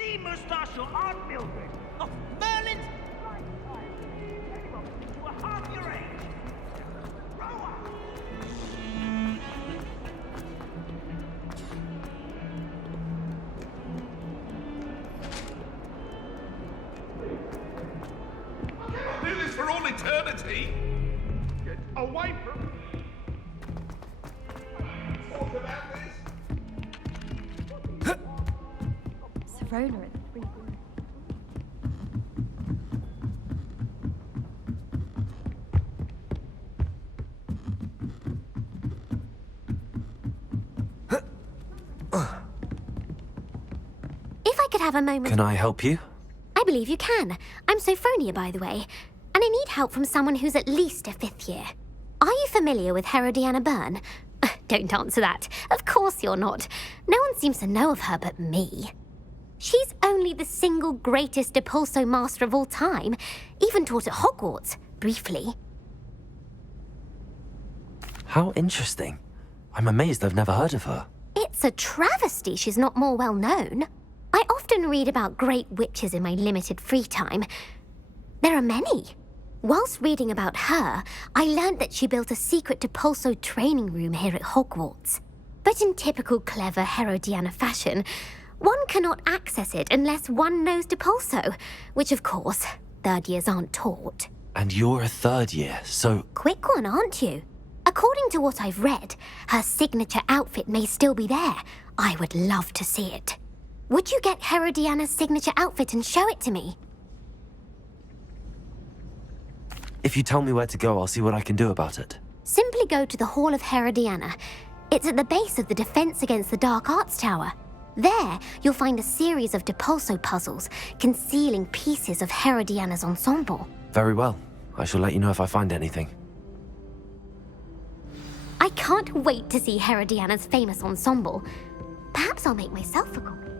Demoustache your Aunt Mildred of Merlin's lifetime. Anyone to a half your age. Grow up! I'll do this for all eternity. Get away from me. Talk about this. Verona at the Three Bridges. If I could have a moment... Can I help you? I believe you can. I'm Sophronia, by the way, and I need help from someone who's at least a 5th year. Are you familiar with Herodiana Byrne? Don't answer that. Of course you're not. No one seems to know of her but me. She's only the single greatest Depulso master of all time, even taught at Hogwarts, briefly. How interesting. I'm amazed I've never heard of her. It's a travesty she's not more well known. I often read about great witches in my limited free time. There are many. Whilst reading about her, I learned that she built a secret Depulso training room here at Hogwarts. But in typical clever Herodiana fashion, one cannot access it unless one knows Depulso, which of course, 3rd years aren't taught. And you're a 3rd year, so... Quick one, aren't you? According to what I've read, her signature outfit may still be there. I would love to see it. Would you get Herodiana's signature outfit and show it to me? If you tell me where to go, I'll see what I can do about it. Simply go to the Hall of Herodiana. It's at the base of the Defense Against the Dark Arts Tower. There, you'll find a series of Depulso puzzles concealing pieces of Herodiana's ensemble. Very well. I shall let you know if I find anything. I can't wait to see Herodiana's famous ensemble. Perhaps I'll make myself a copy.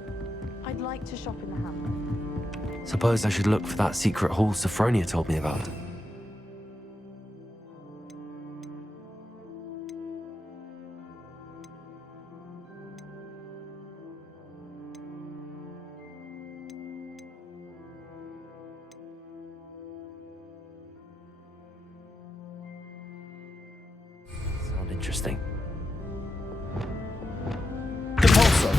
I'd like to shop in the hamlet. Suppose I should look for that secret hall Sophronia told me about. Interesting. Depulso!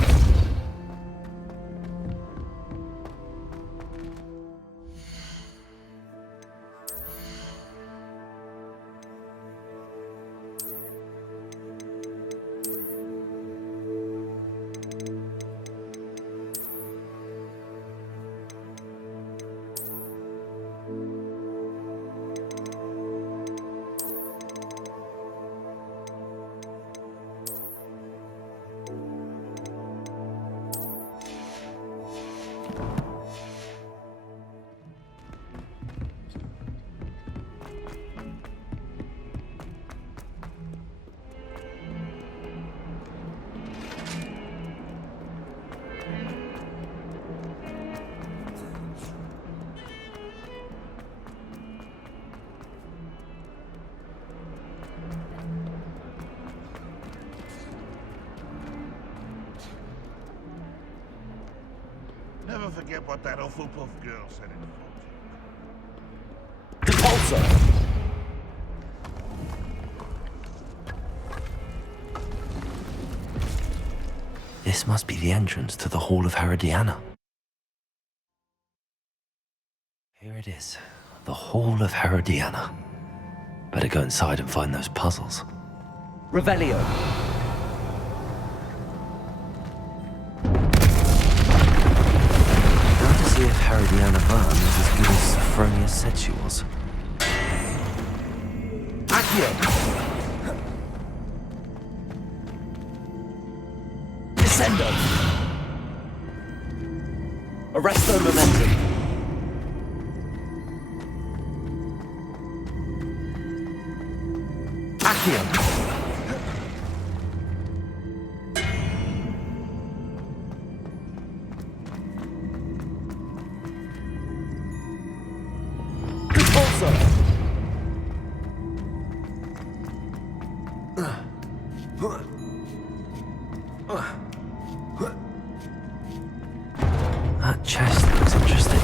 Never forget what that Hufflepuff girl said in Depulso! This must be the entrance to the Hall of Herodiana. Here it is, the Hall of Herodiana. Better go inside and find those puzzles. Revelio. Now to see if Herodiana Byrne is as good as Sophronia said she was. Accio. Descendo. Arresto momentum. Accio. That That chest looks interesting.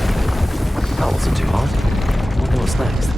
That wasn't too hard. Wonder what's next.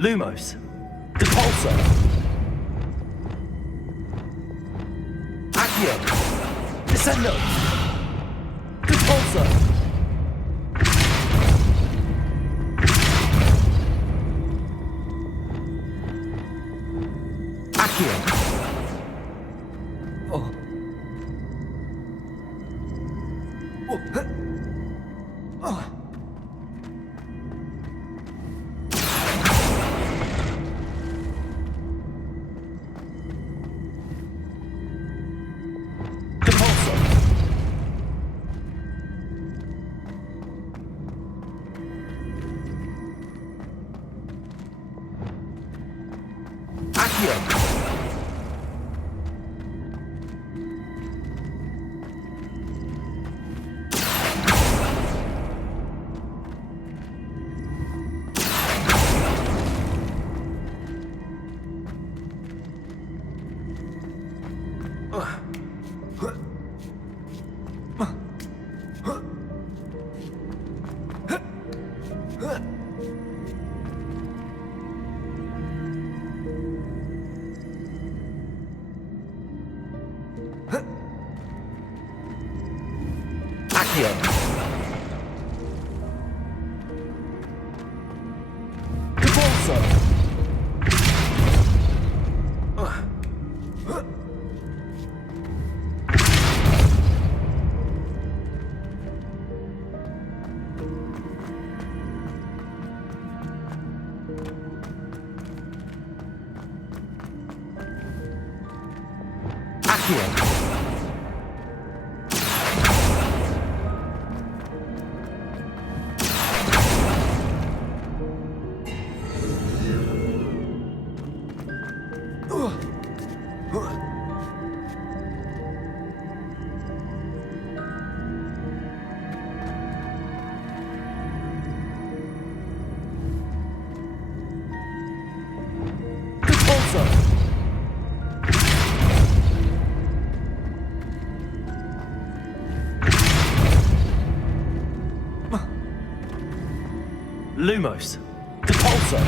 Lumos. Depulso. Accio. Descendo. Depulso. Accio. Oh. Oh. Oh. Lumos. Depulso.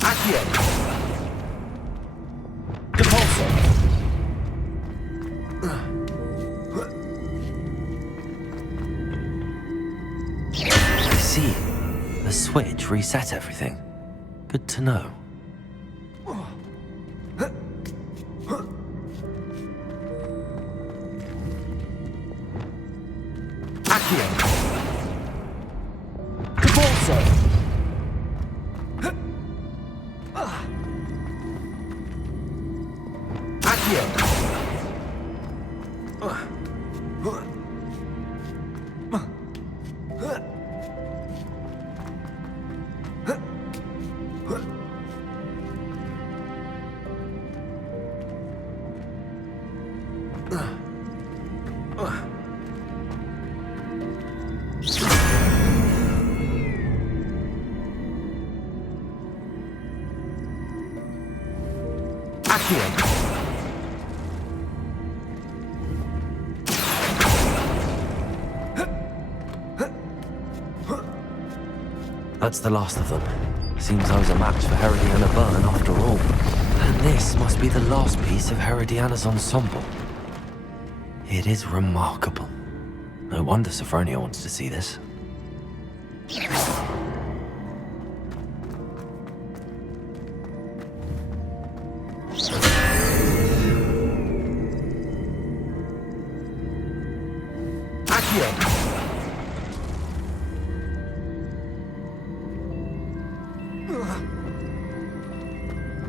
Accio. Depulso. I see. The switch reset everything. Good to know. Accio. Depulso. Accio. Accio. That's the last of them. Seems I was a match for Herodiana Byrne after all. And this must be the last piece of Herodiana's ensemble. It is remarkable. No wonder Sophronia wants to see this. Accio.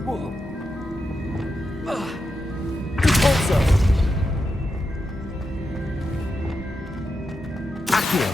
Whoa. Depulso. Accio.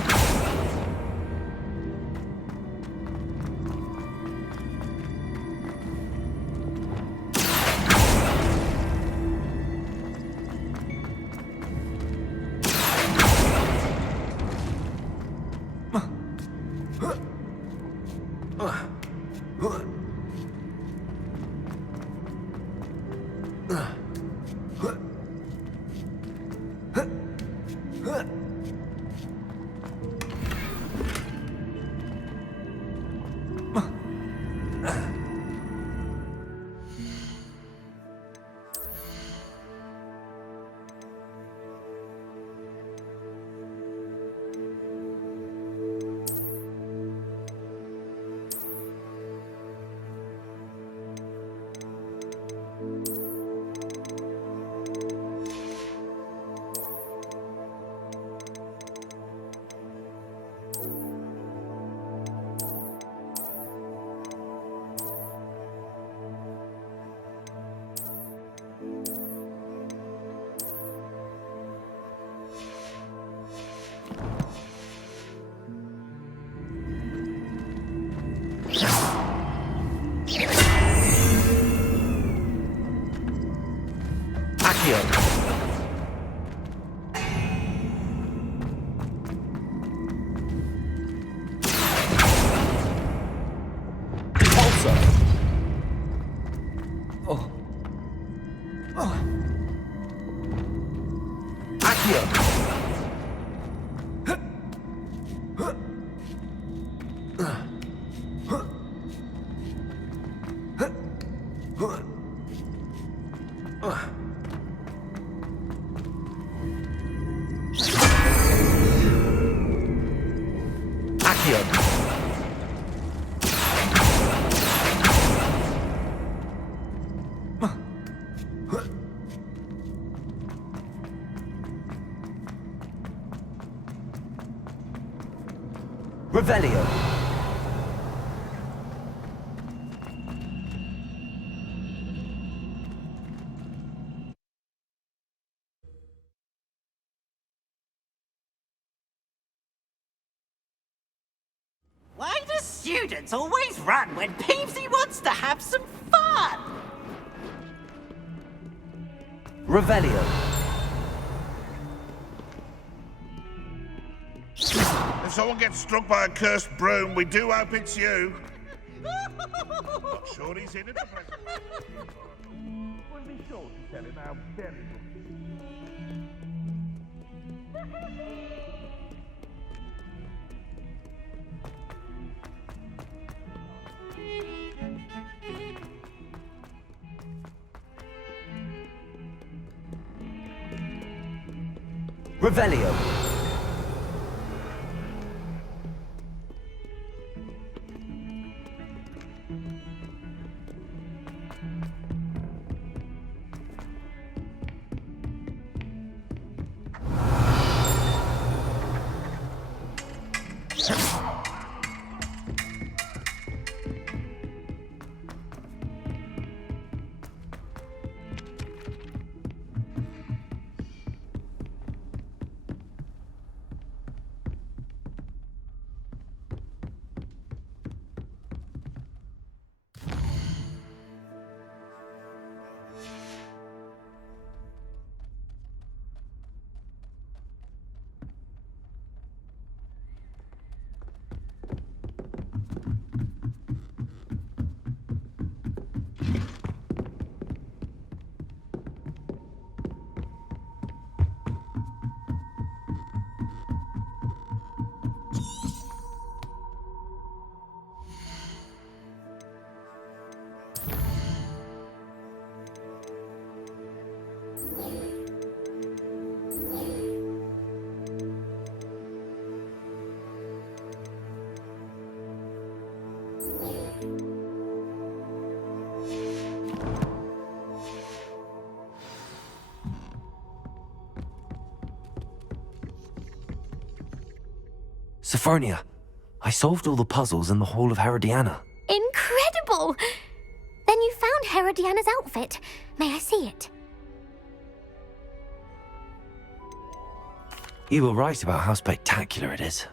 Accio. Depulso. Oh. Oh. Accio. Revelio. Why do students always run when Peevesy wants to have some fun? Revelio. If someone gets struck by a cursed broom, we do hope it's you. Not sure he's in it. We'll be sure to tell him how very good. Revelio. Sophronia, I solved all the puzzles in the Hall of Herodiana. Incredible! Then you found Herodiana's outfit. May I see it? You were right about how spectacular it is.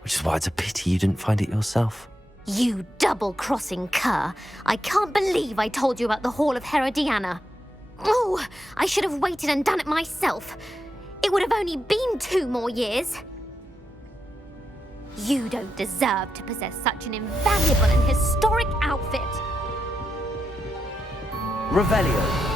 Which is why it's a pity you didn't find it yourself. You double-crossing cur. I can't believe I told you about the Hall of Herodiana. Oh, I should have waited and done it myself. It would have only been 2 more years. You don't deserve to possess such an invaluable and historic outfit. Revelio.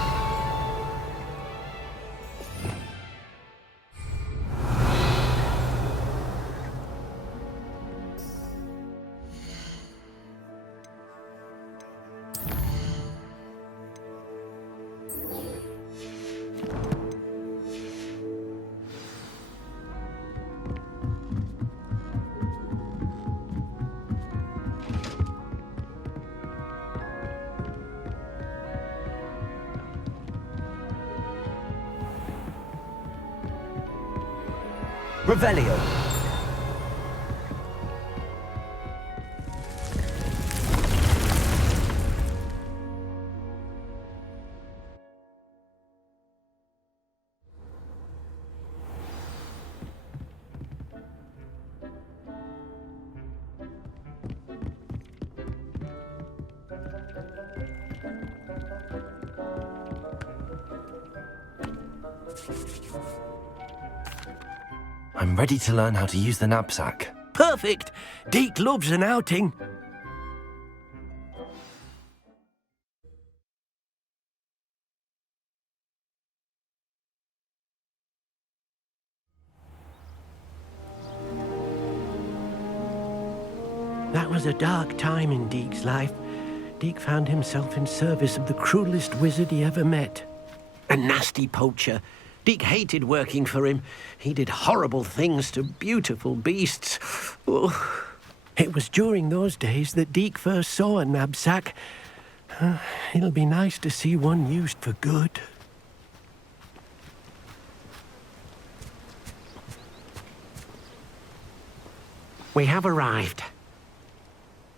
Revelio. I'm ready to learn how to use the knapsack. Perfect! Deke loves an outing. That was a dark time in Deke's life. Deke found himself in service of the cruelest wizard he ever met. A nasty poacher. Deke hated working for him. He did horrible things to beautiful beasts. Oh. It was during those days that Deke first saw a knapsack. It'll be nice to see one used for good. We have arrived.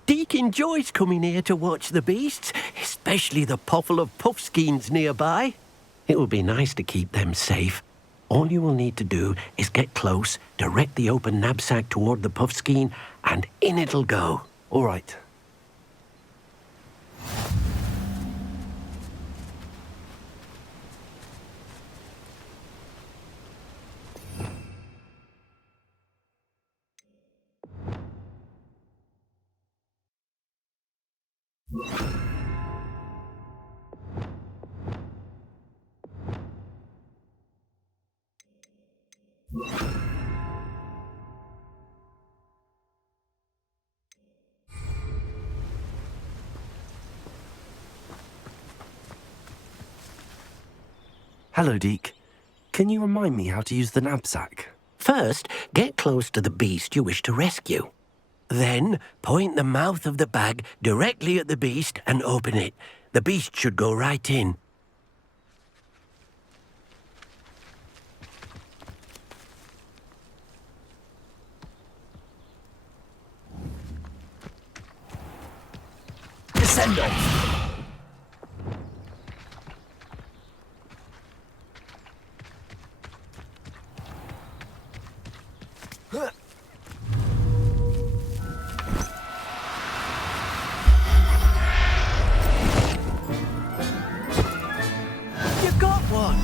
Deke enjoys coming here to watch the beasts, especially the potful of puffskeins nearby. It will be nice to keep them safe. All you will need to do is get close, direct the open knapsack toward the puffskein, and in it'll go. All right. Hello, Deke. Can you remind me how to use the knapsack? First, get close to the beast you wish to rescue. Then, point the mouth of the bag directly at the beast and open it. The beast should go right in. Descend off. You got one!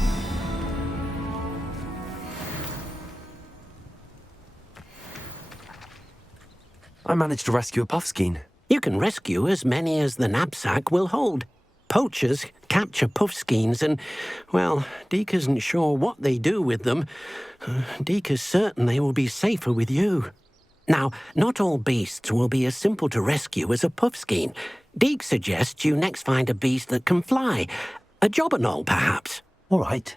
I managed to rescue a puffskein. You can rescue as many as the knapsack will hold. Poachers capture puffskeins and, well, Deke isn't sure what they do with them. Deke is certain they will be safer with you. Now, not all beasts will be as simple to rescue as a puffskein. Deke suggests you next find a beast that can fly. A jobberknoll, perhaps. All right.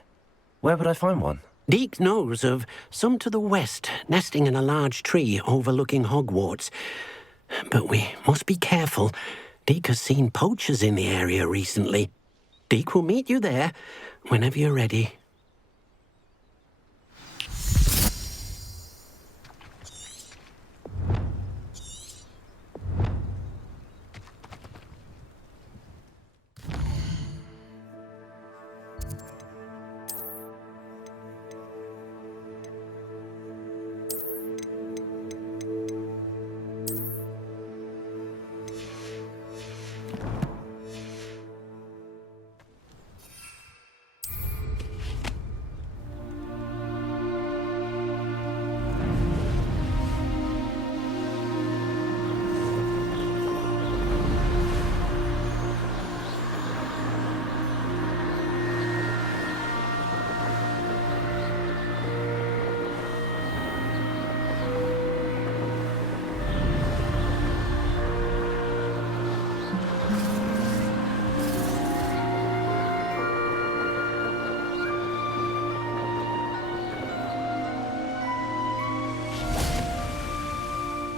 Where would I find one? Deke knows of some to the west, nesting in a large tree overlooking Hogwarts. But we must be careful. Deke has seen poachers in the area recently. Deke will meet you there whenever you're ready.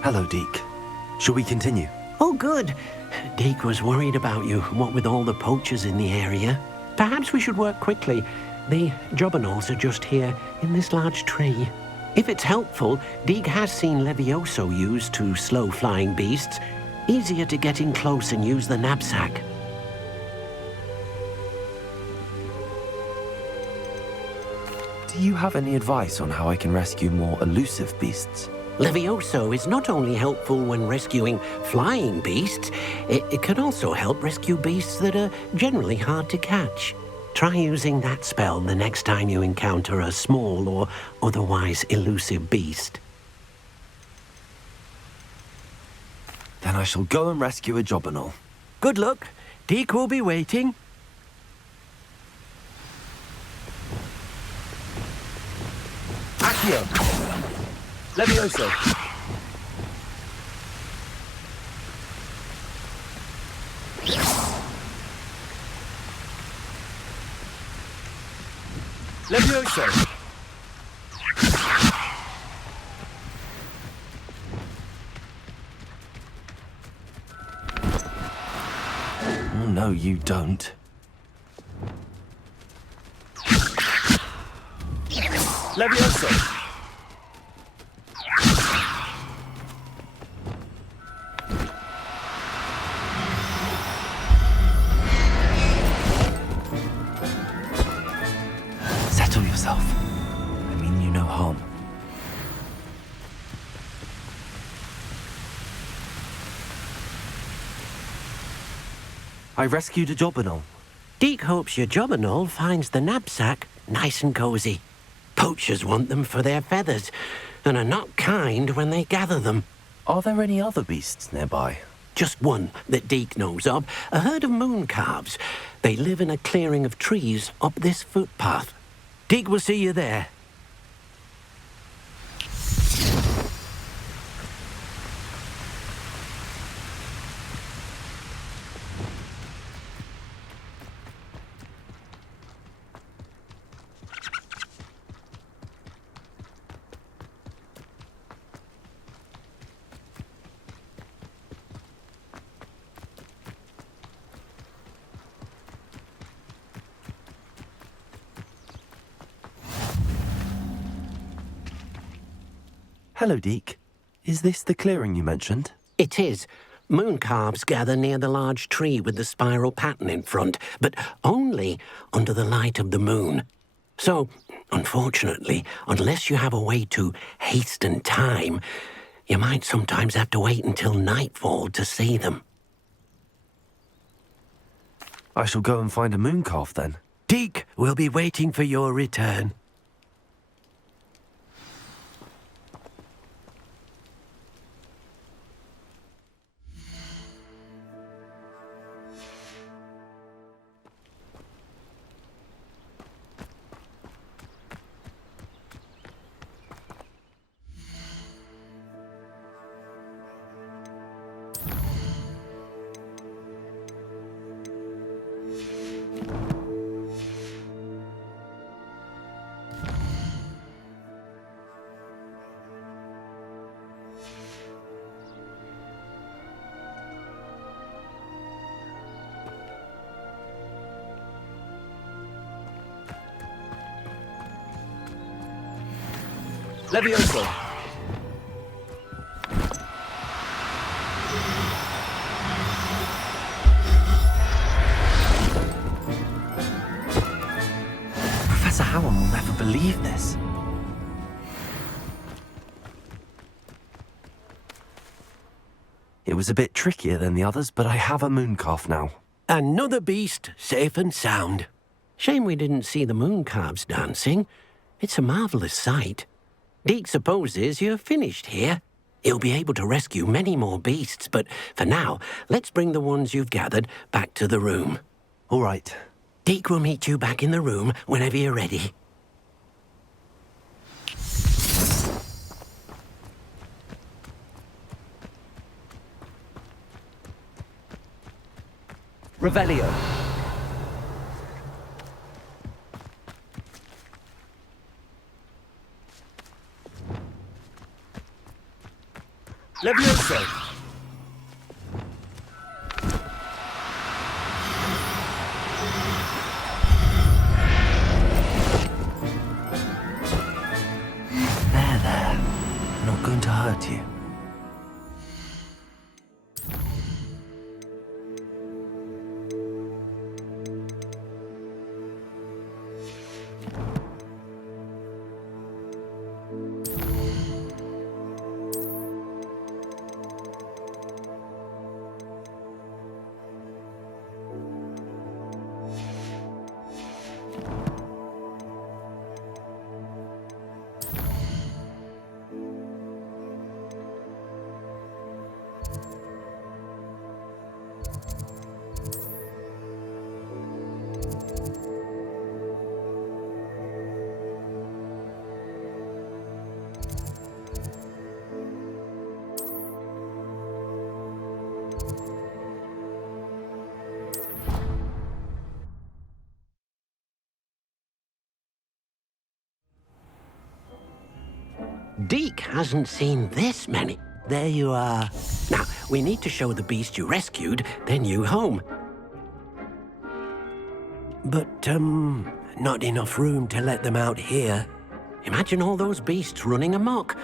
Hello, Deke. Shall we continue? Oh, good. Deke was worried about you, what with all the poachers in the area. Perhaps we should work quickly. The jobberknolls are just here, in this large tree. If it's helpful, Deke has seen Levioso used to slow flying beasts. Easier to get in close and use the knapsack. Do you have any advice on how I can rescue more elusive beasts? Levioso is not only helpful when rescuing flying beasts, it can also help rescue beasts that are generally hard to catch. Try using that spell the next time you encounter a small or otherwise elusive beast. Then I shall go and rescue a jobberknoll. Good luck. Deke will be waiting. Accio. Levioso. Levioso. Oh, no, you don't. Levioso. Settle yourself. I mean you no harm. I rescued a jobberknoll. Deke hopes your jobberknoll finds the knapsack nice and cozy. Poachers want them for their feathers, and are not kind when they gather them. Are there any other beasts nearby? just one that Deke knows of, a herd of moon calves. They live in a clearing of trees up this footpath. Deke will see you there. Hello, Deke. Is this the clearing you mentioned? It is. Moon calves gather near the large tree with the spiral pattern in front, but only under the light of the moon. So, unfortunately, unless you have a way to hasten time, you might sometimes have to wait until nightfall to see them. I shall go and find a moon calf then. Deke will be waiting for your return. Levioso! Professor Howard will never believe this. It was a bit trickier than the others, but I have a moon calf now. Another beast, safe and sound. Shame we didn't see the moon calves dancing. It's a marvellous sight. Deke supposes you're finished here. He'll be able to rescue many more beasts, but for now, let's bring the ones you've gathered back to the room. All right. Deke will meet you back in the room whenever you're ready. Revelio. Levioso. There. Not going to hurt you. Deke hasn't seen this many. There you are. Now, we need to show the beast you rescued, then you home. But, not enough room to let them out here. Imagine all those beasts running amok.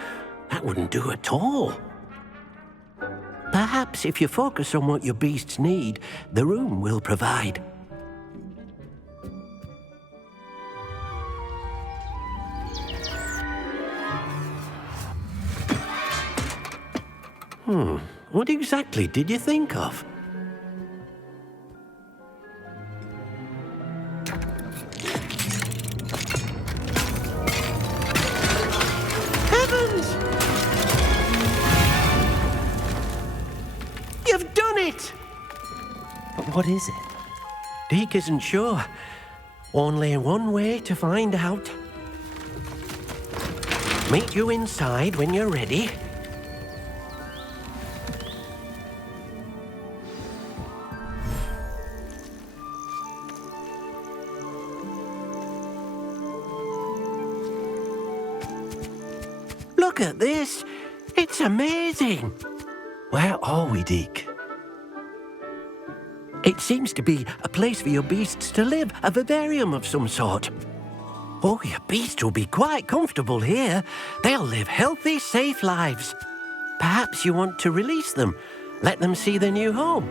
That wouldn't do at all. Perhaps if you focus on what your beasts need, the room will provide. What exactly did you think of? Heavens! You've done But what is it? Deke isn't sure. Only one way to find out. Meet you inside when you're ready. Look at this. It's amazing. Where are we, Deke? It seems to be a place for your beasts to live, a vivarium of some sort. Oh, your beasts will be quite comfortable here. They'll live healthy, safe lives. Perhaps you want to release them, let them see their new home.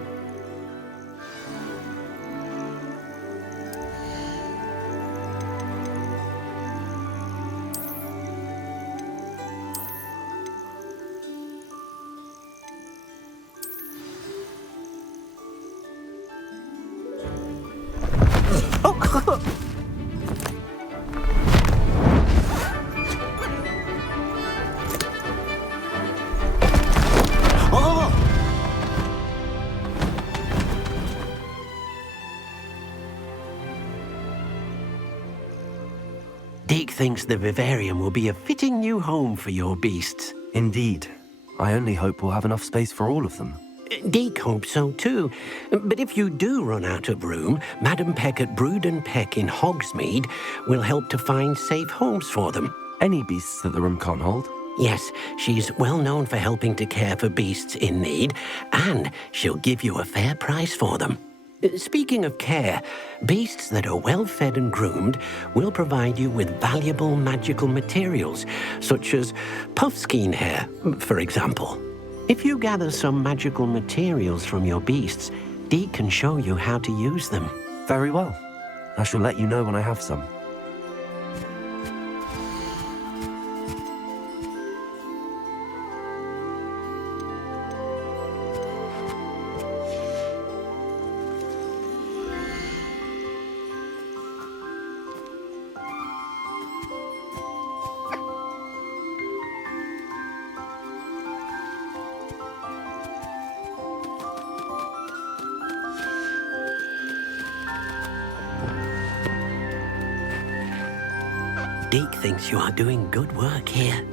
Deke thinks the vivarium will be a fitting new home for your beasts. Indeed. I only hope we'll have enough space for all of them. Deke hopes so too. But if you do run out of room, Madam Peck at Brood and Peck in Hogsmeade will help to find safe homes for them. Any beasts that the room can't hold? Yes, she's well known for helping to care for beasts in need, and she'll give you a fair price for them. Speaking of care, beasts that are well fed and groomed will provide you with valuable magical materials, such as puffskein hair, for example. If you gather some magical materials from your beasts, Deke can show you how to use them. Very well. I shall let you know when I have some. Deke thinks you are doing good work here.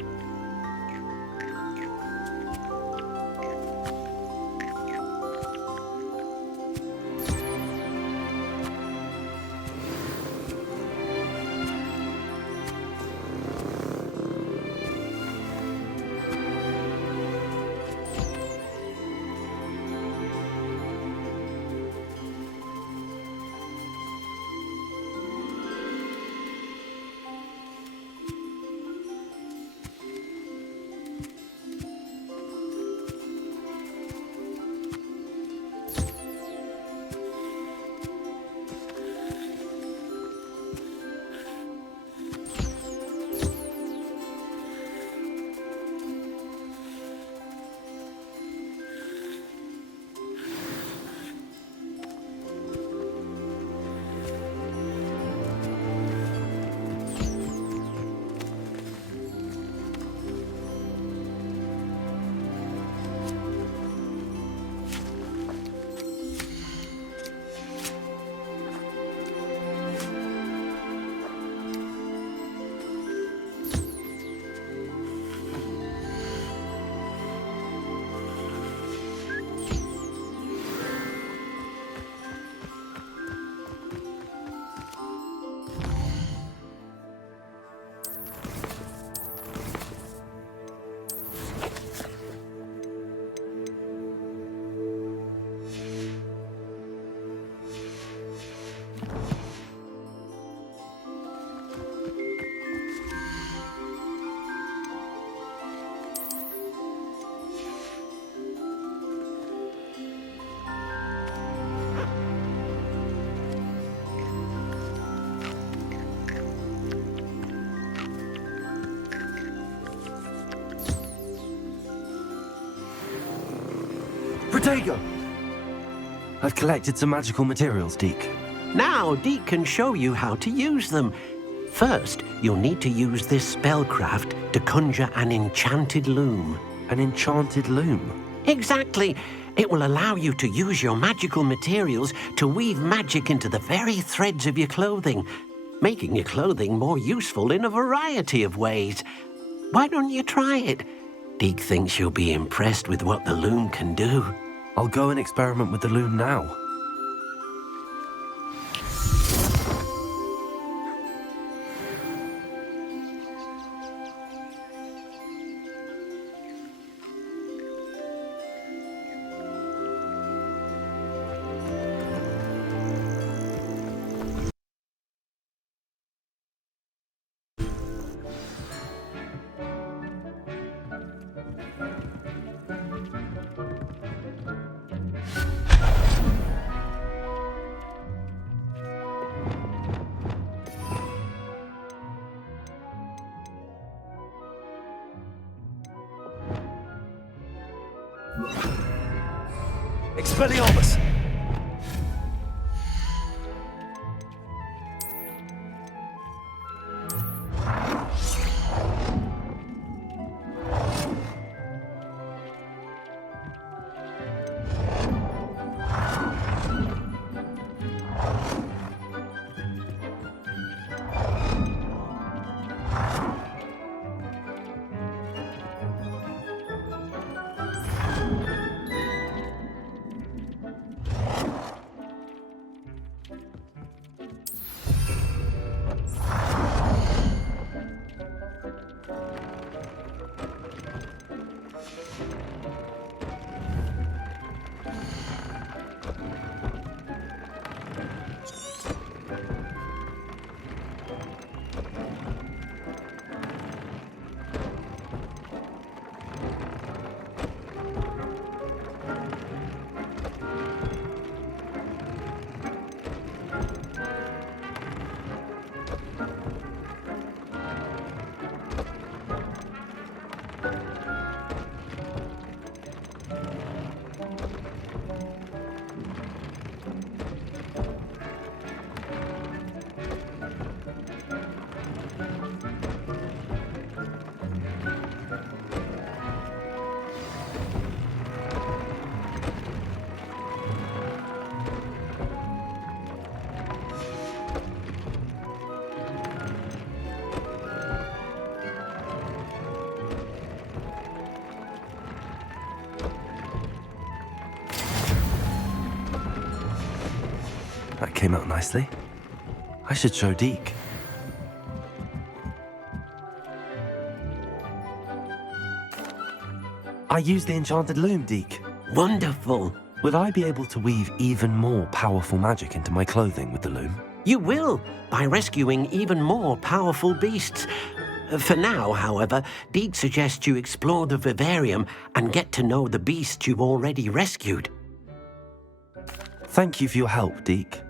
Protego! I've collected some magical materials, Deke. Now, Deke can show you how to use them. First, you'll need to use this spellcraft to conjure an enchanted loom. An enchanted loom? Exactly. It will allow you to use your magical materials to weave magic into the very threads of your clothing, making your clothing more useful in a variety of ways. Why don't you try it? Deek thinks you'll be impressed with what the loom can do. I'll go and experiment with the loom now. Expelliarmus! That came out nicely. I should show Deek. I used the enchanted loom, Deek. Wonderful. Will I be able to weave even more powerful magic into my clothing with the loom? You will, by rescuing even more powerful beasts. For now, however, Deek suggests you explore the vivarium and get to know the beasts you've already rescued. Thank you for your help, Deek.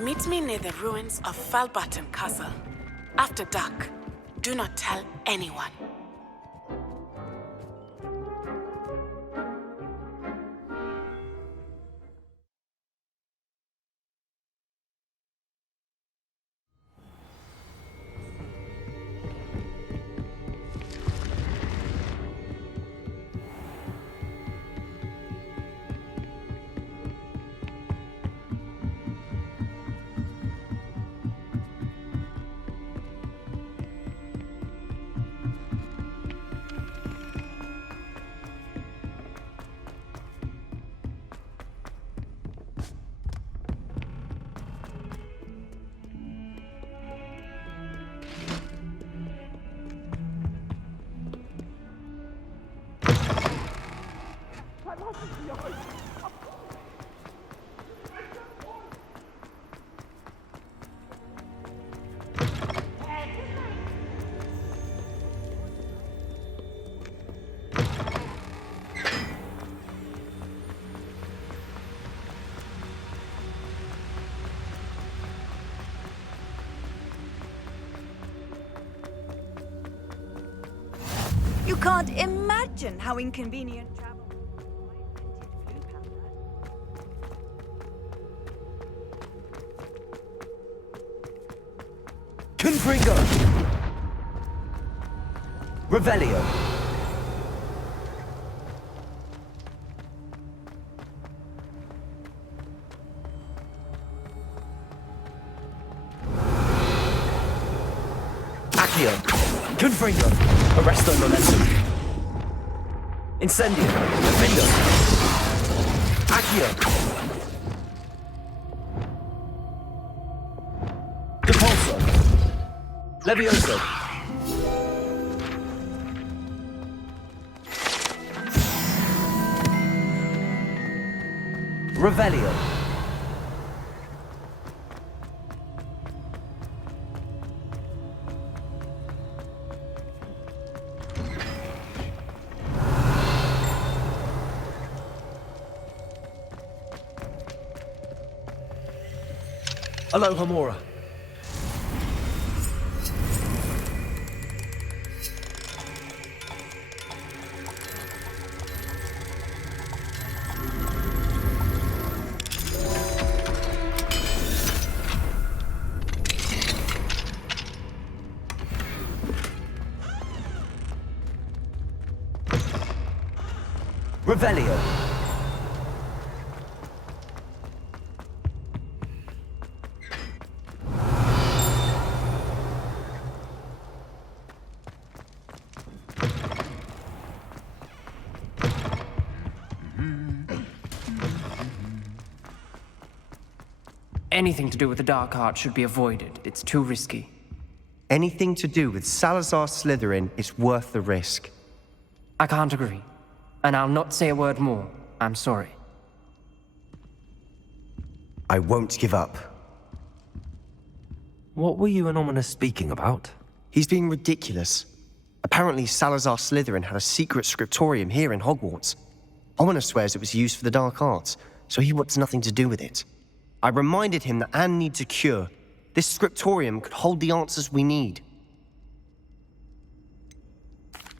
Meet me near the ruins of Falbottom Castle. After dark. Do not tell anyone. You can't imagine how inconvenient travel. Confringo! Revelio! Accio! Confringo! Arresto Momentum! Incendio! Defendo! Accio! Depulso! Levioso! Revelio! Aloha Mora. Revelio. Anything to do with the dark art should be avoided. It's too risky. Anything to do with Salazar Slytherin is worth the risk. I can't agree. And I'll not say a word more. I'm sorry. I won't give up. What were you and Ominous speaking about? He's being ridiculous. Apparently Salazar Slytherin had a secret scriptorium here in Hogwarts. Ominous swears it was used for the dark arts, so he wants nothing to do with it. I reminded him that Anne needs a cure. This scriptorium could hold the answers we need.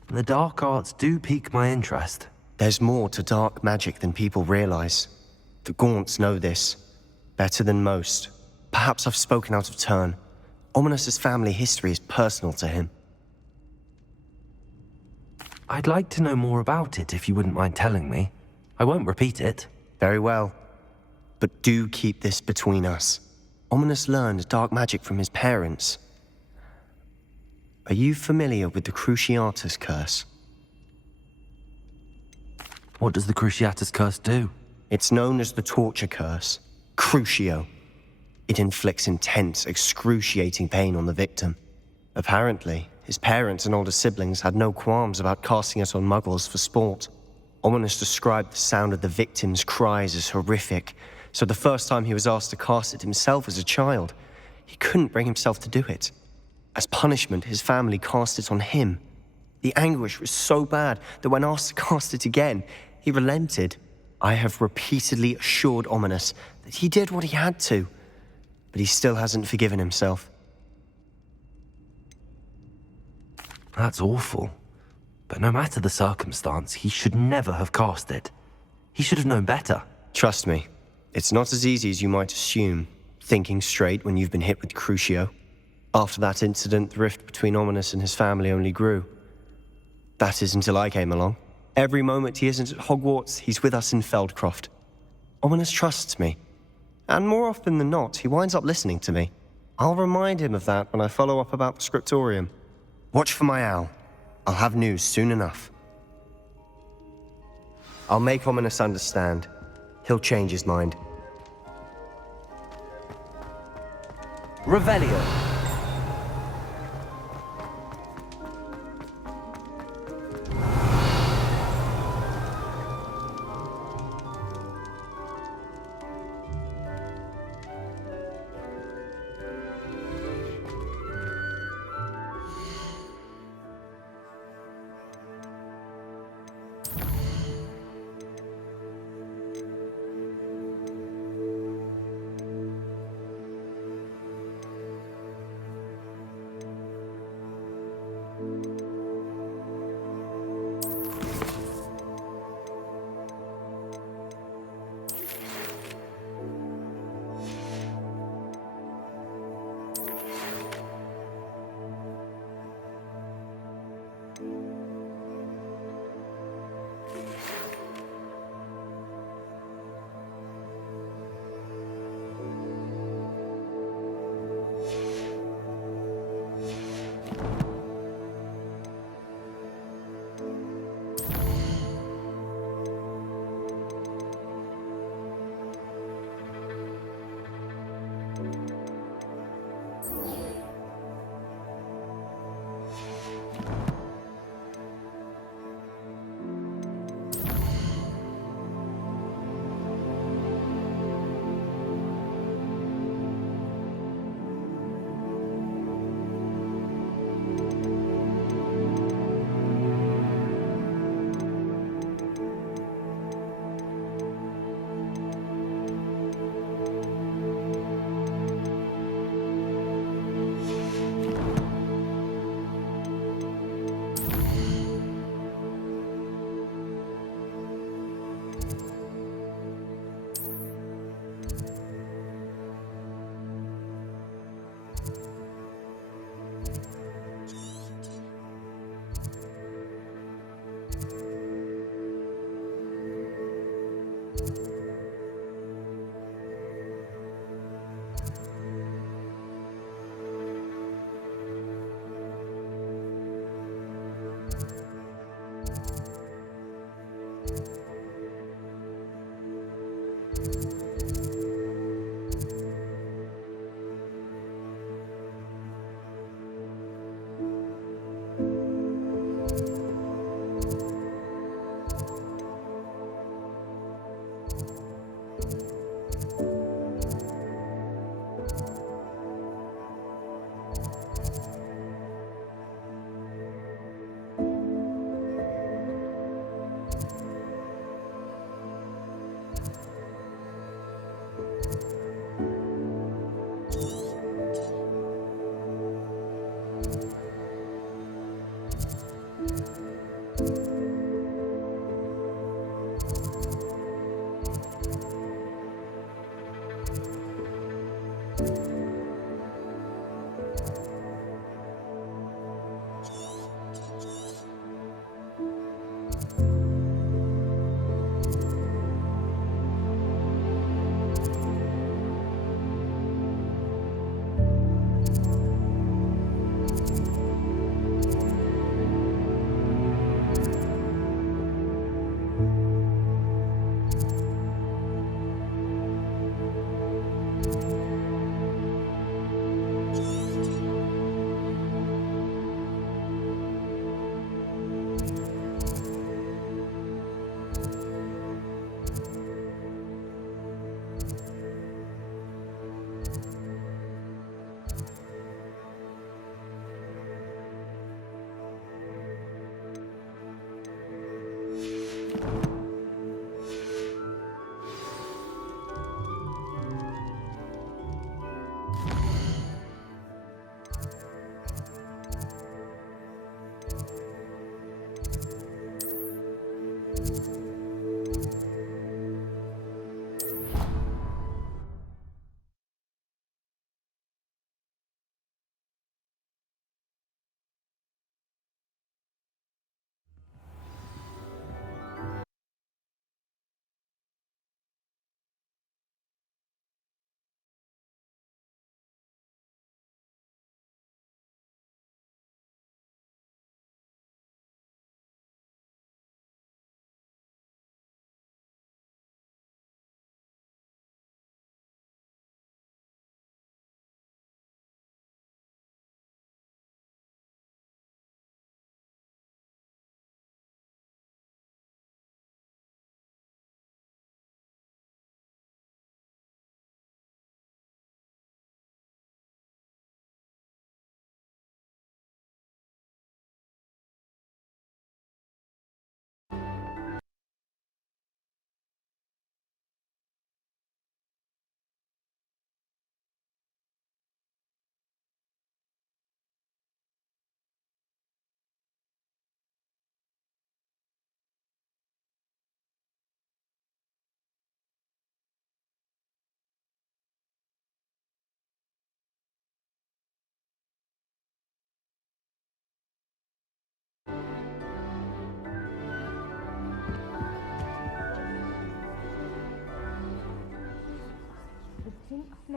The dark arts do pique my interest. There's more to dark magic than people realize. The Gaunts know this. Better than most. Perhaps I've spoken out of turn. Ominous's family history is personal to him. I'd like to know more about it if you wouldn't mind telling me. I won't repeat it. Very well. But do keep this between us. Ominous learned dark magic from his parents. Are you familiar with the Cruciatus Curse? What does the Cruciatus Curse do? It's known as the Torture Curse. Crucio. It inflicts intense, excruciating pain on the victim. Apparently, his parents and older siblings had no qualms about casting it on muggles for sport. Ominous described the sound of the victim's cries as horrific, so the first time he was asked to cast it himself as a child, he couldn't bring himself to do it. As punishment, his family cast it on him. The anguish was so bad that when asked to cast it again, he relented. I have repeatedly assured Ominous that he did what he had to, but he still hasn't forgiven himself. That's awful. But no matter the circumstance, he should never have cast it. He should have known better. Trust me, it's not as easy as you might assume, thinking straight when you've been hit with Crucio. After that incident, the rift between Ominous and his family only grew. That is until I came along. Every moment he isn't at Hogwarts, he's with us in Feldcroft. Ominous trusts me. And more often than not, he winds up listening to me. I'll remind him of that when I follow up about the scriptorium. Watch for my owl. I'll have news soon enough. I'll make Ominous understand. He'll change his mind. Revelio.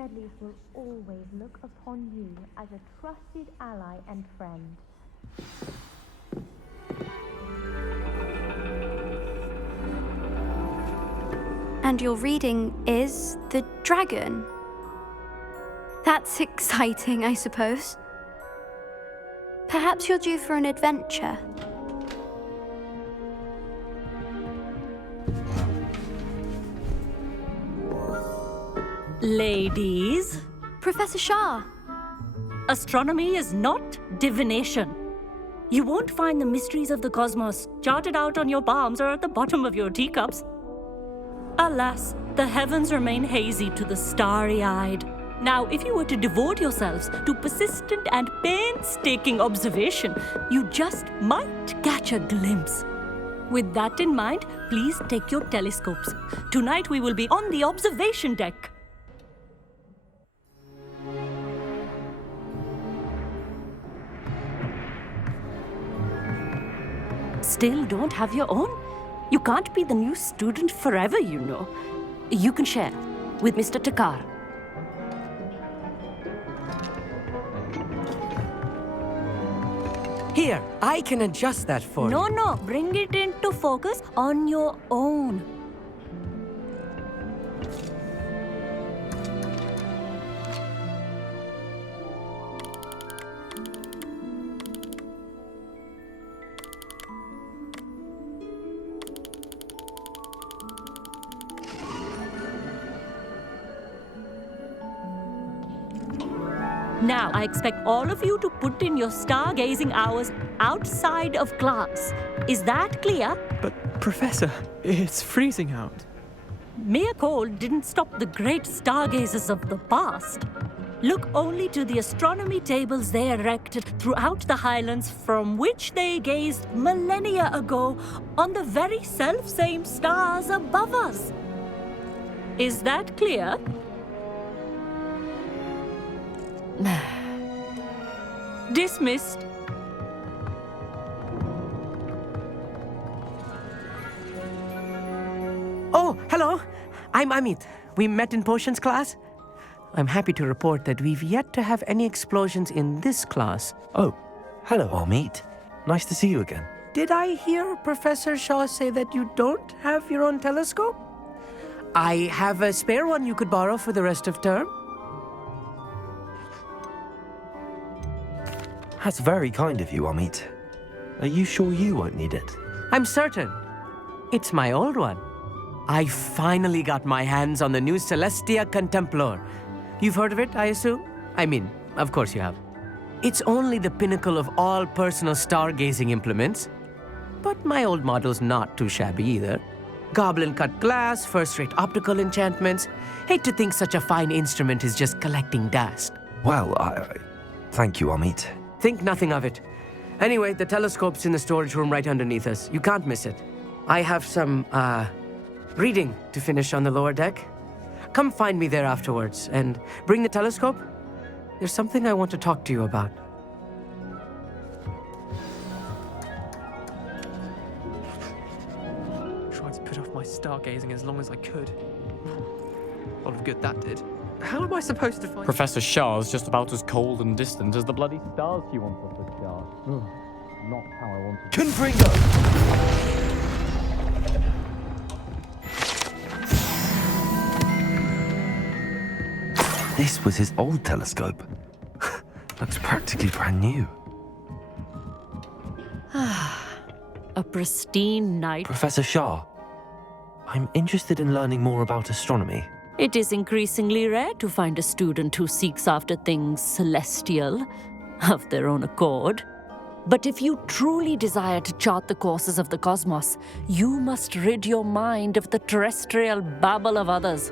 Medleys will always look upon you as a trusted ally and friend. And your reading is the dragon. That's exciting, I suppose. Perhaps you're due for an adventure. Ladies, Professor Shah. astronomy is not divination. You won't find the mysteries of the cosmos charted out on your palms or at the bottom of your teacups. Alas, the heavens remain hazy to the starry-eyed. Now, if you were to devote yourselves to persistent and painstaking observation, you just might catch a glimpse. With that in mind, please take your telescopes. Tonight we will be on the observation deck. Still don't have your own? You can't be the new student forever, you know. You can share with Mr. Takar. Here, I can adjust that for you. No, bring it into focus on your own. Now, I expect all of you to put in your stargazing hours outside of class. Is that clear? But, Professor, it's freezing out. Mere cold didn't stop the great stargazers of the past. Look only to the astronomy tables they erected throughout the highlands from which they gazed millennia ago on the very self-same stars above us. Is that clear? Dismissed. Oh, hello. I'm Amit. We met in potions class. I'm happy to report that we've yet to have any explosions in this class. Oh, hello, Amit. Nice to see you again. Did I hear Professor Shaw say that you don't have your own telescope? I have a spare one you could borrow for the rest of term. That's very kind of you, Amit. Are you sure you won't need it? I'm certain. It's my old one. I finally got my hands on the new Celestia Contemplar. You've heard of it, I assume? I mean, of course you have. It's only the pinnacle of all personal stargazing implements. But my old model's not too shabby either. Goblin-cut glass, first-rate optical enchantments. Hate to think such a fine instrument is just collecting dust. Well, thank you, Amit. Think nothing of it. Anyway, the telescope's in the storage room right underneath us. You can't miss it. I have some, reading to finish on the lower deck. Come find me there afterwards, and bring the telescope. There's something I want to talk to you about. Tried to put off my stargazing as long as I could. A lot of good that did. How am I supposed to find... Professor Shah's just about as cold and distant as the bloody stars you want, Professor Shah. Not how I wanted. Confringo! This was his old telescope. Looks practically brand new. A pristine night. Professor Shah, I'm interested in learning more about astronomy. It is increasingly rare to find a student who seeks after things celestial of their own accord. But if you truly desire to chart the courses of the cosmos, you must rid your mind of the terrestrial babble of others.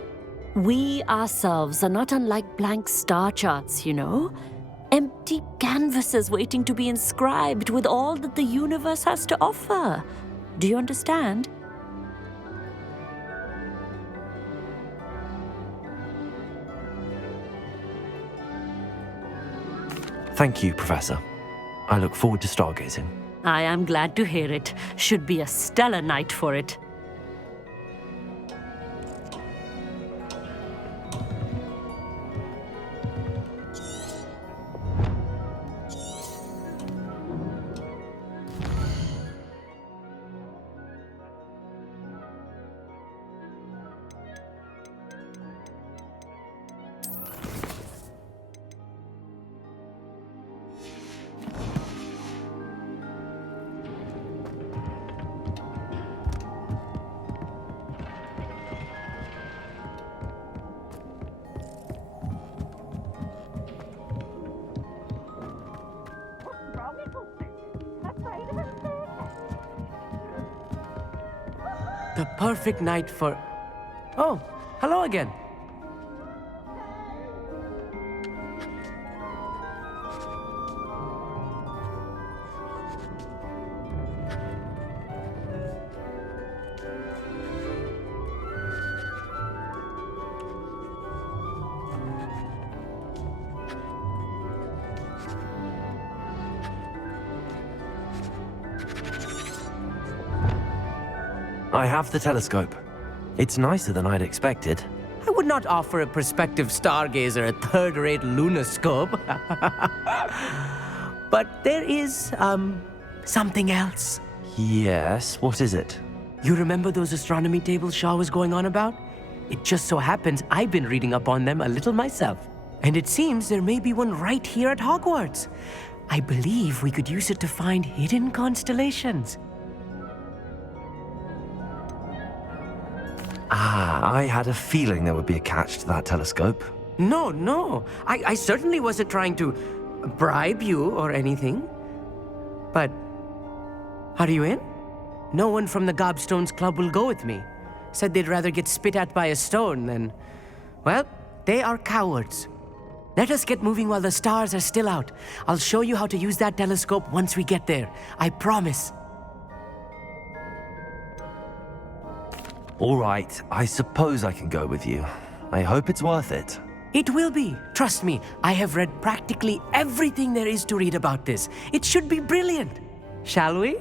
We ourselves are not unlike blank star charts, you know. Empty canvases waiting to be inscribed with all that the universe has to offer. Do you understand? Thank you, Professor. I look forward to stargazing. I am glad to hear it. Should be a stellar night for it. The perfect night for... Oh, hello again. I have the telescope. It's nicer than I'd expected. I would not offer a prospective stargazer a third-rate lunoscope. But there is, something else. Yes, what is it? You remember those astronomy tables Shaw was going on about? It just so happens I've been reading up on them a little myself. And it seems there may be one right here at Hogwarts. I believe we could use it to find hidden constellations. I had a feeling there would be a catch to that telescope. No. I certainly wasn't trying to bribe you or anything. But, are you in? No one from the Gobstones Club will go with me. Said they'd rather get spit at by a stone than... Well, they are cowards. Let us get moving while the stars are still out. I'll show you how to use that telescope once we get there. I promise. All right, I suppose I can go with you. I hope it's worth it. It will be. Trust me, I have read practically everything there is to read about this. It should be brilliant. Shall we?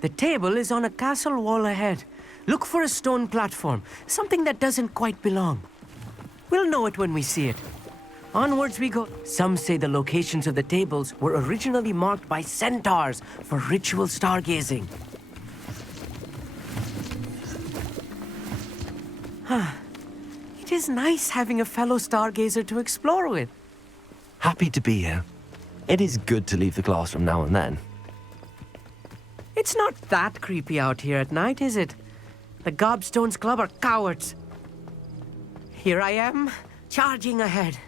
The table is on a castle wall ahead. Look for a stone platform, something that doesn't quite belong. We'll know it when we see it. Onwards we go. Some say the locations of the tables were originally marked by centaurs for ritual stargazing. It is nice having a fellow stargazer to explore with. Happy to be here. It is good to leave the classroom now and then. It's not that creepy out here at night, is it? The Gobstones Club are cowards. Here I am, charging ahead.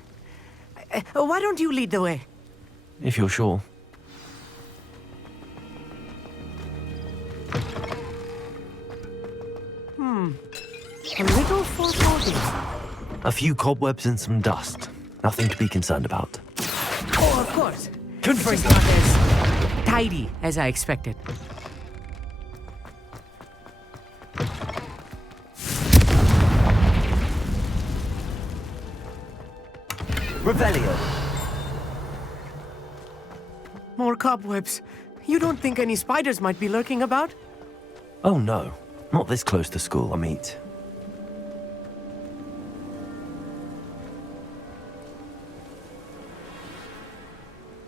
Why don't you lead the way? If you're sure. A little foreboding. A few cobwebs and some dust. Nothing to be concerned about. Oh, of course. It's just not as tidy as I expected. Revelio. More cobwebs. You don't think any spiders might be lurking about? Oh no, not this close to school, I meet.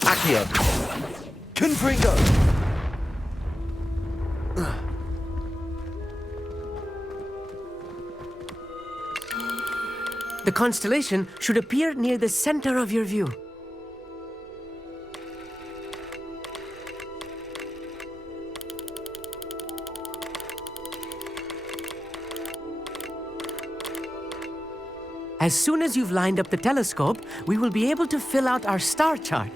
Accio. Confringo. The constellation should appear near the center of your view. As soon as you've lined up the telescope, we will be able to fill out our star chart.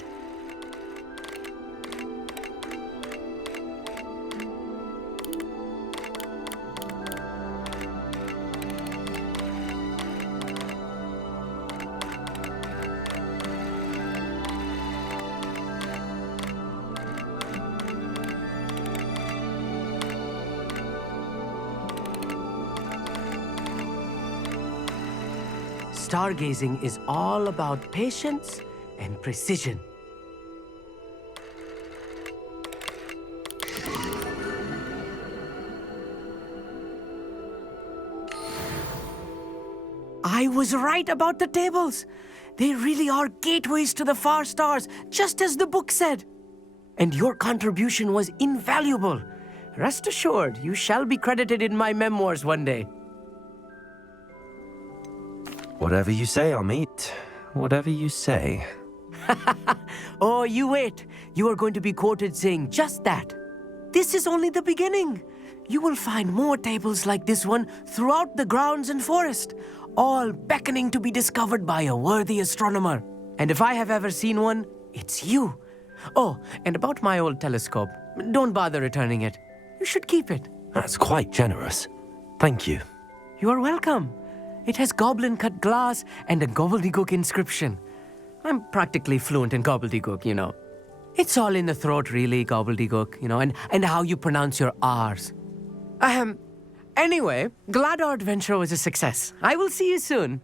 Stargazing is all about patience and precision. I was right about the tables. They really are gateways to the far stars, just as the book said. And your contribution was invaluable. Rest assured, you shall be credited in my memoirs one day. Whatever you say, Amit. Whatever you say. Oh, you wait. You are going to be quoted saying just that. This is only the beginning. you will find more tables like this one throughout the grounds and forest, all beckoning to be discovered by a worthy astronomer. And if I have ever seen one, it's you. Oh, and about my old telescope, don't bother returning it. You should keep it. That's quite generous. Thank you. You are welcome. It has goblin-cut glass and a gobbledygook inscription. I'm practically fluent in gobbledygook, you know. It's all in the throat, really, gobbledygook, you know, and how you pronounce your R's. Anyway, glad our adventure was a success. I will see you soon.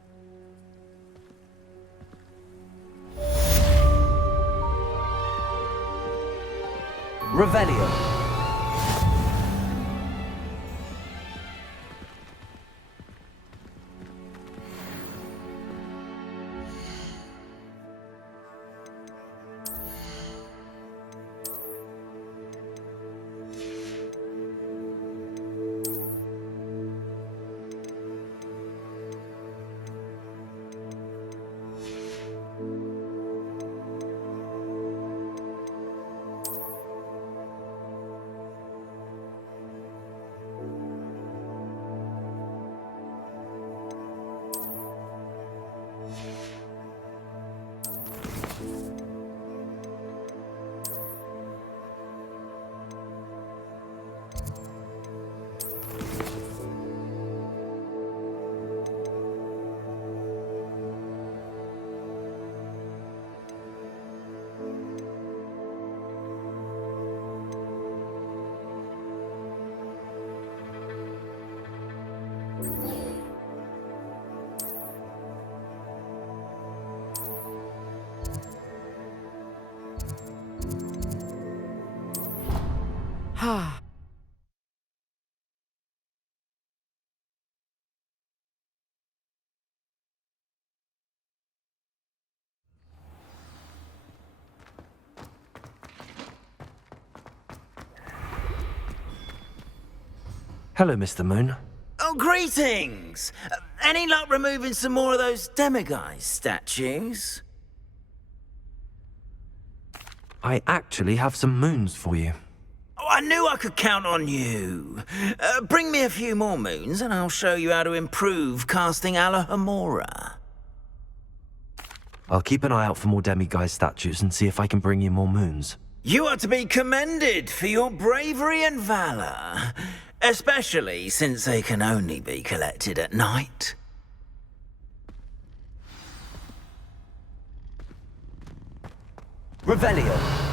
Revelio. Hello, Mr. Moon. Oh, greetings! Any luck removing some more of those demiguise statues? I actually have some moons for you. Oh, I knew I could count on you. Bring me a few more moons and I'll show you how to improve casting Alohomora. I'll keep an eye out for more demiguise statues and see if I can bring you more moons. You are to be commended for your bravery and valor. Especially since they can only be collected at night. Revelio.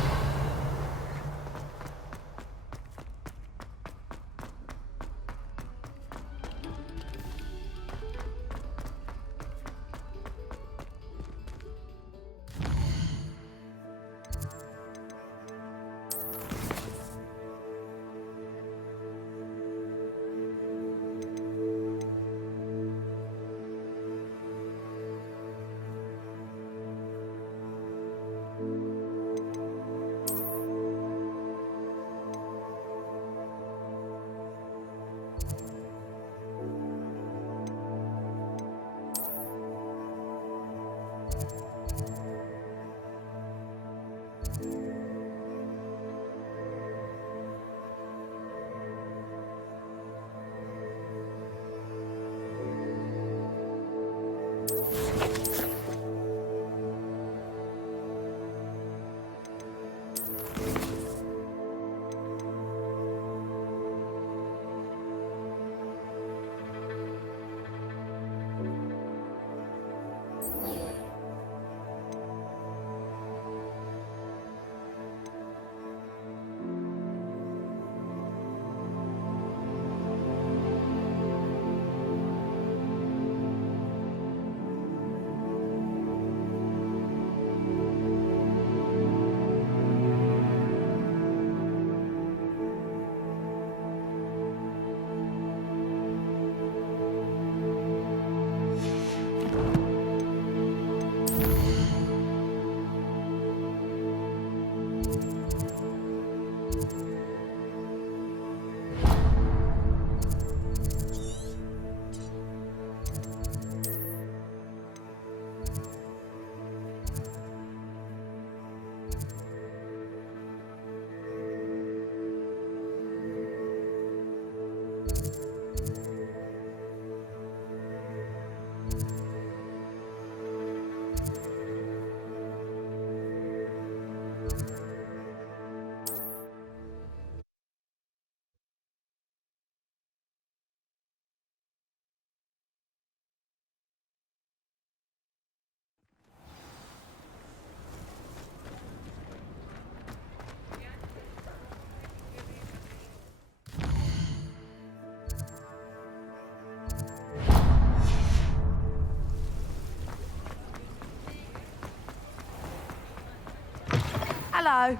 Hello.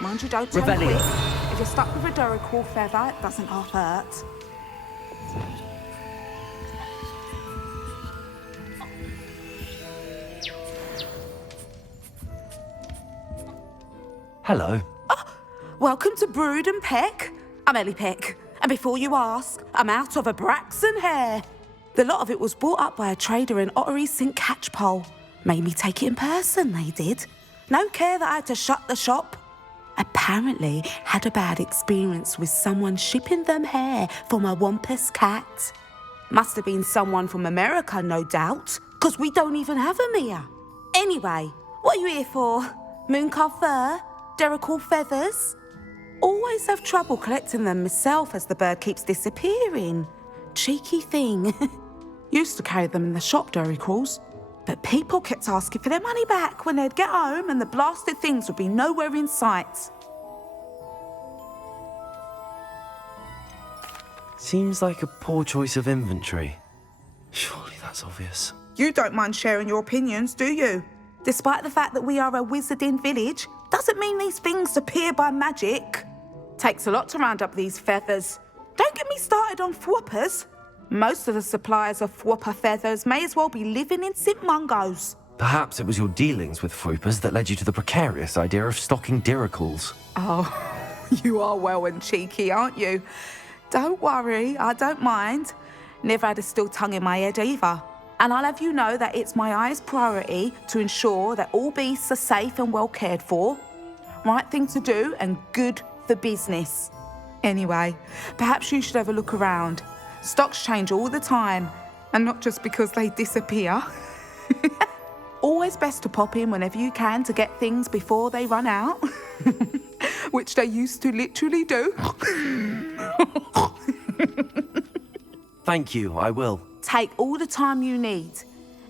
Mind you, don't turn Revelio. quick. If you're stuck with a Duracell feather, it doesn't half hurt. Hello. Welcome to Brood and Peck. I'm Ellie Peck. And before you ask, I'm out of a Braxton hair. The lot of it was bought up by a trader in Ottery St. Catchpole. Made me take it in person, they did. No care that I had to shut the shop. Apparently had a bad experience with someone shipping them hair for my Wampus cat. Must have been someone from America, no doubt, because we don't even have them here. Anyway, what are you here for? Mooncarved fur? Duracell feathers? Always have trouble collecting them myself as the bird keeps disappearing. Cheeky thing. Used to carry them in the shop, Duracalls. But people kept asking for their money back when they'd get home and the blasted things would be nowhere in sight. Seems like a poor choice of inventory. Surely that's obvious. You don't mind sharing your opinions, do you? Despite the fact that we are a wizarding village, doesn't mean these things appear by magic. Takes a lot to round up these feathers. Don't get me started on thwoppers. Most of the suppliers of thwopper feathers may as well be living in St. Mungo's. Perhaps it was your dealings with Froopers that led you to the precarious idea of stocking Duracalls. Oh, you are well and cheeky, aren't you? Don't worry, I don't mind. Never had a still tongue in my head either. And I'll have you know that it's my highest priority to ensure that all beasts are safe and well cared for. Right thing to do and good for business. Anyway, perhaps you should have a look around. Stocks change all the time, and not just because they disappear. Always best to pop in whenever you can to get things before they run out. Which they used to literally do. Thank you, I will. Take all the time you need.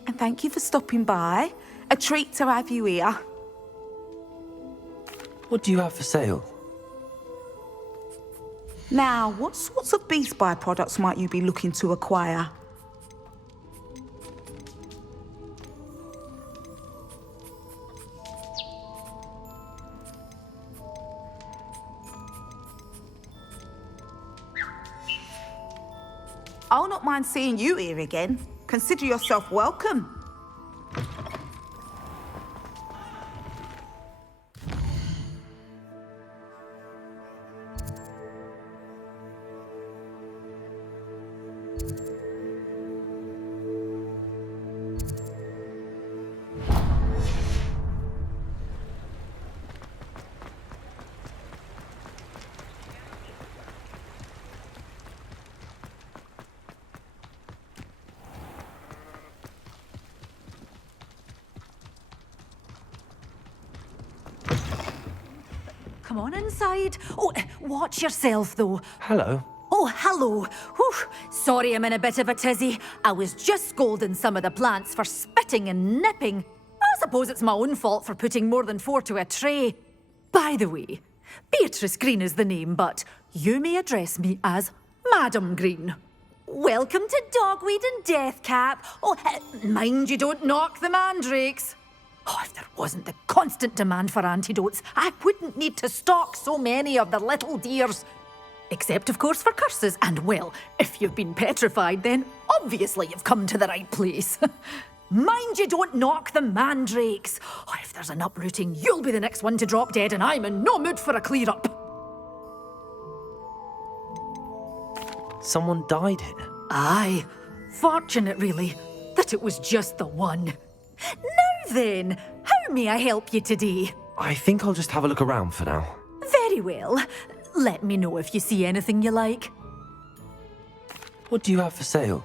And thank you for stopping by. A treat to have you here. What do you have for sale? Now, what sorts of beast byproducts might you be looking to acquire? I'll not mind seeing you here again. Consider yourself welcome. Come on inside. Oh, watch yourself, though. Hello. Oh, hello. Whew. Sorry I'm in a bit of a tizzy. I was just scolding some of the plants for spitting and nipping. I suppose it's my own fault for putting more than 4 to a tray. By the way, Beatrice Green is the name, but you may address me as Madam Green. Welcome to Dogweed and Deathcap. Oh, mind you don't knock the mandrakes. Oh, if there wasn't the constant demand for antidotes, I wouldn't need to stock so many of the little dears. Except, of course, for curses. And, well, if you've been petrified, then obviously you've come to the right place. Mind you don't knock the mandrakes. Oh, if there's an uprooting, you'll be the next one to drop dead, and I'm in no mood for a clear-up. Someone died here? Aye. Fortunate, really, that it was just the one. Now then, how may I help you today? I think I'll just have a look around for now. Very well. Let me know if you see anything you like. What do you have for sale?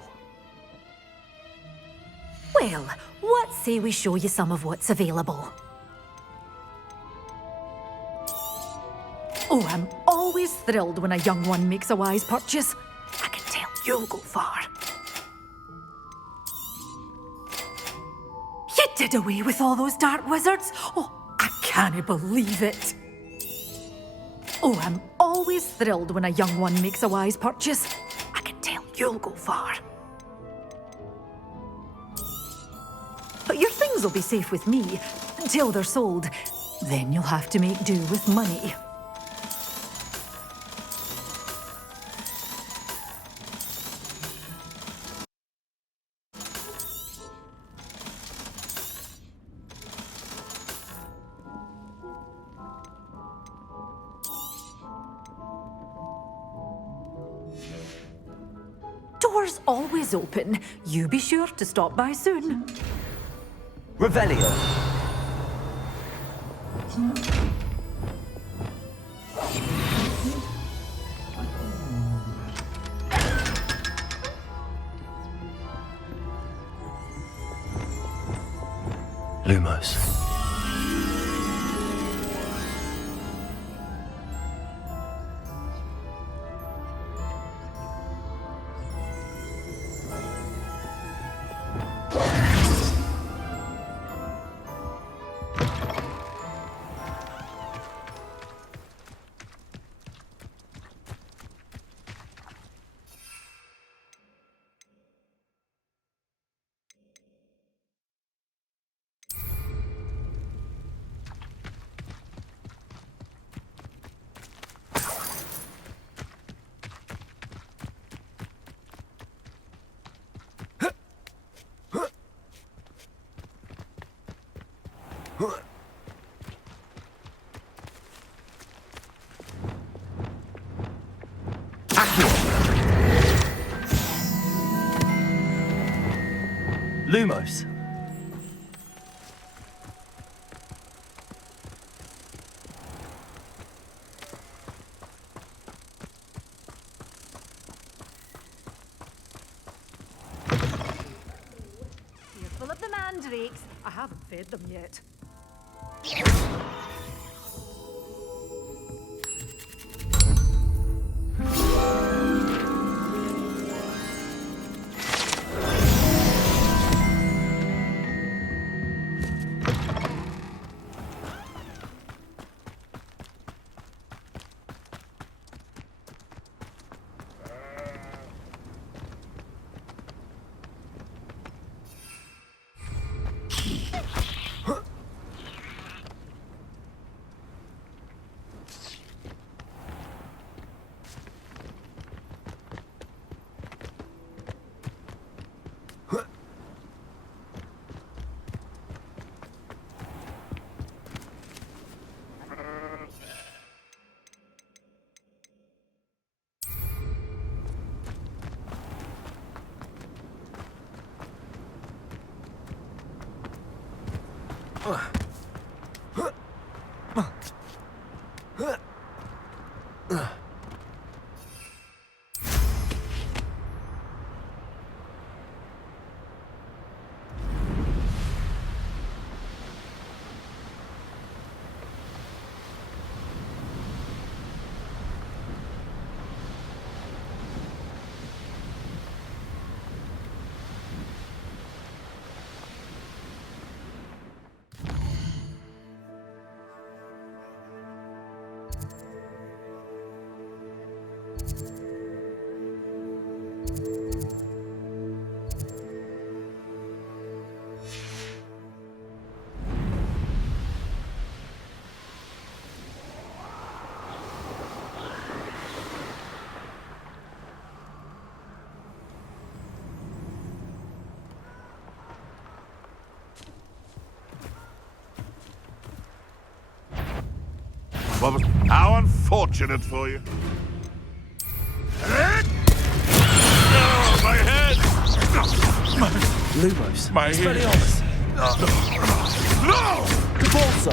Well, what say we show you some of what's available? Oh, I'm always thrilled when a young one makes a wise purchase. I can tell you'll go far. You did away with all those dark wizards? Oh, I can't believe it. Oh, I'm always thrilled when a young one makes a wise purchase. I can tell you'll go far. But your things will be safe with me until they're sold. Then you'll have to make do with money. Doors always open. You be sure to stop by soon. Revelio. Lumos. Lumos. Careful of the mandrakes. I haven't fed them yet. Well, how unfortunate for you. Oh, my head! Lumos. My Expelliarmus. No! Convulso.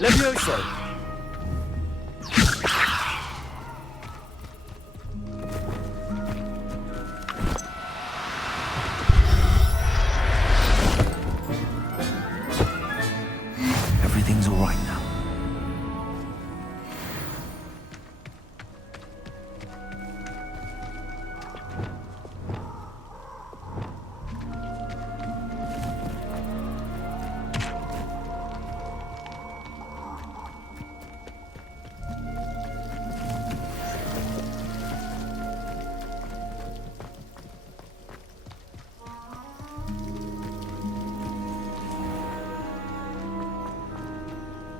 Levioso.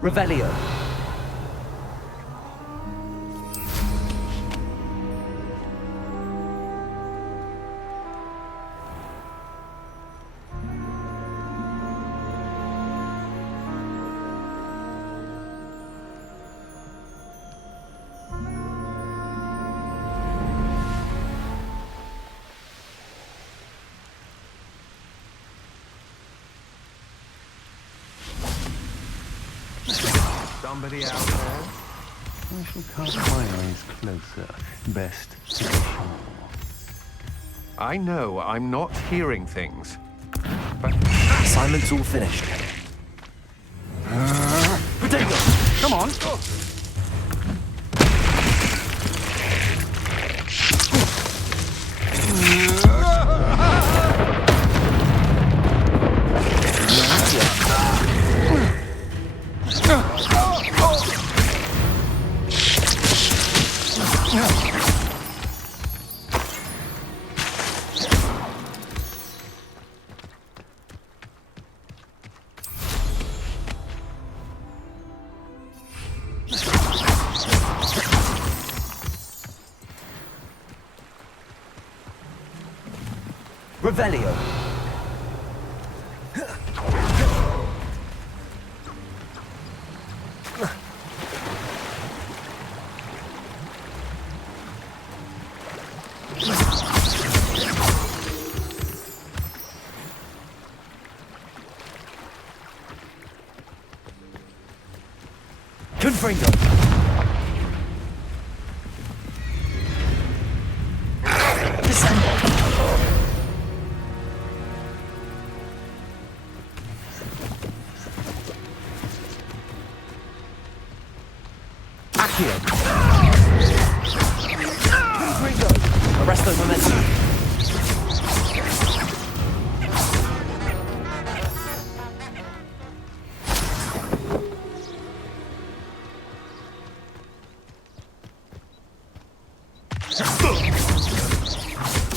Revelio. Somebody out there? I shall cast my eyes closer. Best to be sure. I know I'm not hearing things, but... Assignment's all finished. Potato! Come on! Revelio. Confringo. Arrest the momentum.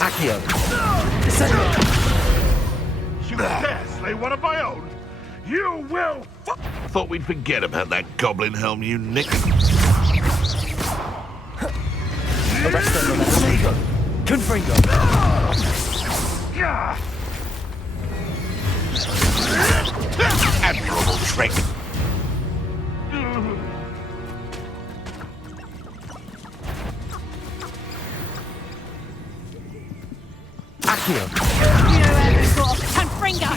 Accio. You dare slay one of my own? You will Thought we'd forget about that goblin helm you nicked. Arrest the momentum. Confringo. Admirable trick. Accio. Confringo!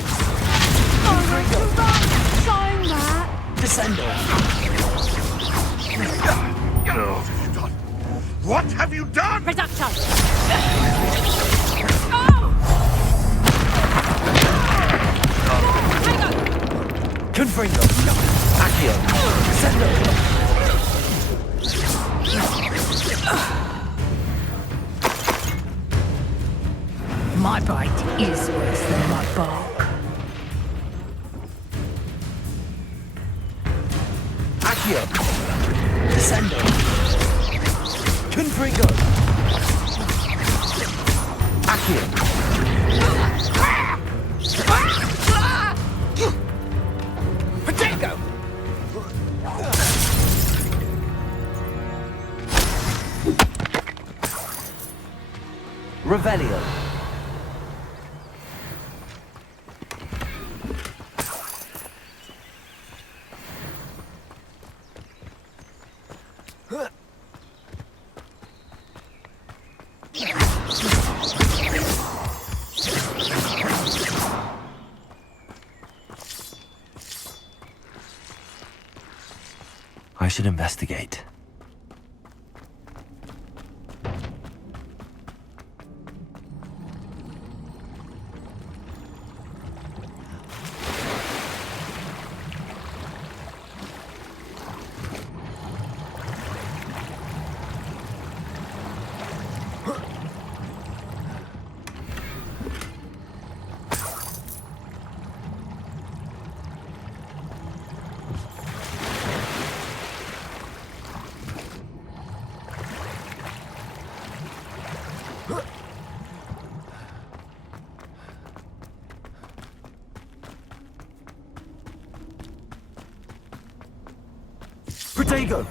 Sign that! Descendo. What have you done? Reducto! Confringo. Accio. Descendo. My bite is worse than my bark. Accio. Descendo. Confringo. Accio. Potato! Revelio. I should investigate. Protego!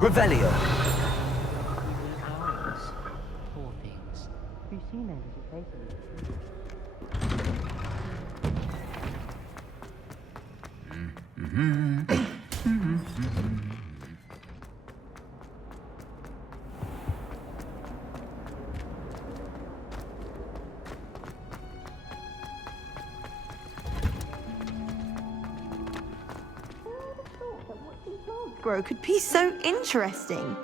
Revelio. Poor things. Have you seen their little faces? Grow could be so interesting.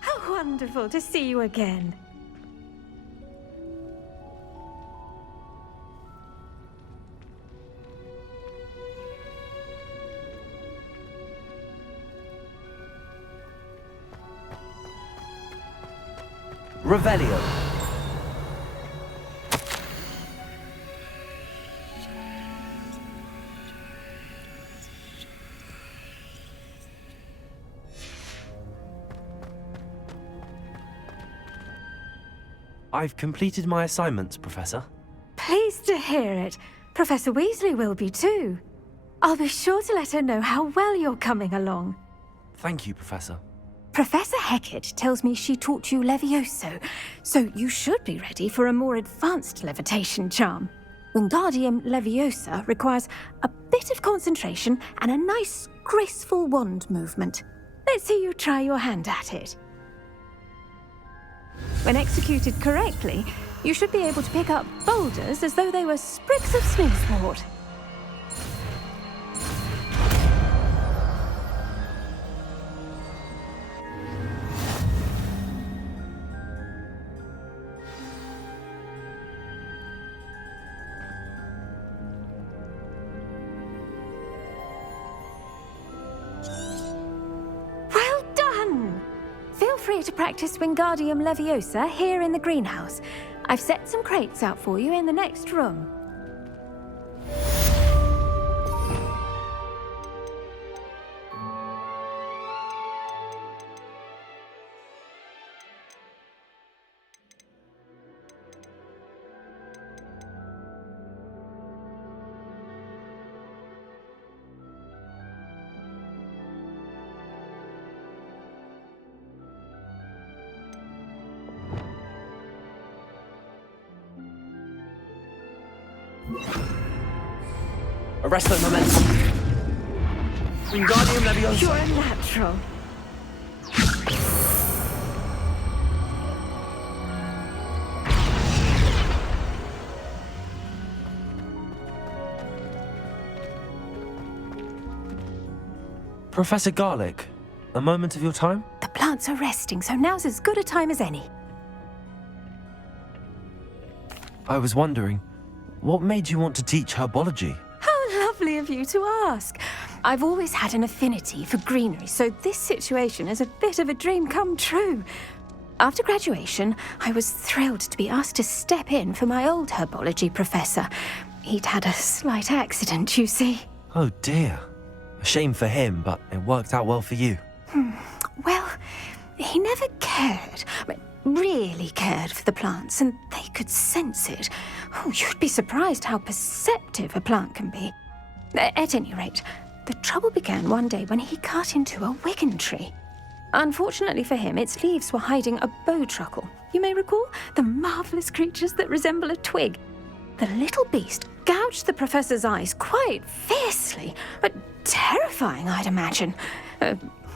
How wonderful to see you again. Revelio. I've completed my assignments, Professor. Pleased to hear it. Professor Weasley will be too. I'll be sure to let her know how well you're coming along. Thank you, Professor. Professor Hecat tells me she taught you Levioso, so you should be ready for a more advanced levitation charm. Wingardium Leviosa requires a bit of concentration and a nice, graceful wand movement. let's see you try your hand at it. When executed correctly, you should be able to pick up boulders as though they were sprigs of smingswort. Well done! Feel free to practice Wingardium Leviosa here in the greenhouse. I've set some crates out for you in the next room. Arresto momentum. Wingardium Leviosa. You're a natural. Professor Garlick, a moment of your time? The plants are resting, so now's as good a time as any. I was wondering, what made you want to teach herbology? How lovely of you to ask. I've always had an affinity for greenery, so this situation is a bit of a dream come true. After graduation, I was thrilled to be asked to step in for my old herbology professor. He'd had a slight accident, you see. Oh dear. A shame for him, but it worked out well for you. Well, he never cared, really cared for the plants, and they could sense it. Oh, you'd be surprised how perceptive a plant can be. At any rate, the trouble began one day when he cut into a wigan tree. Unfortunately for him, its leaves were hiding a bowtruckle. You may recall the marvellous creatures that resemble a twig. The little beast gouged the professor's eyes quite fiercely, but terrifying, I'd imagine.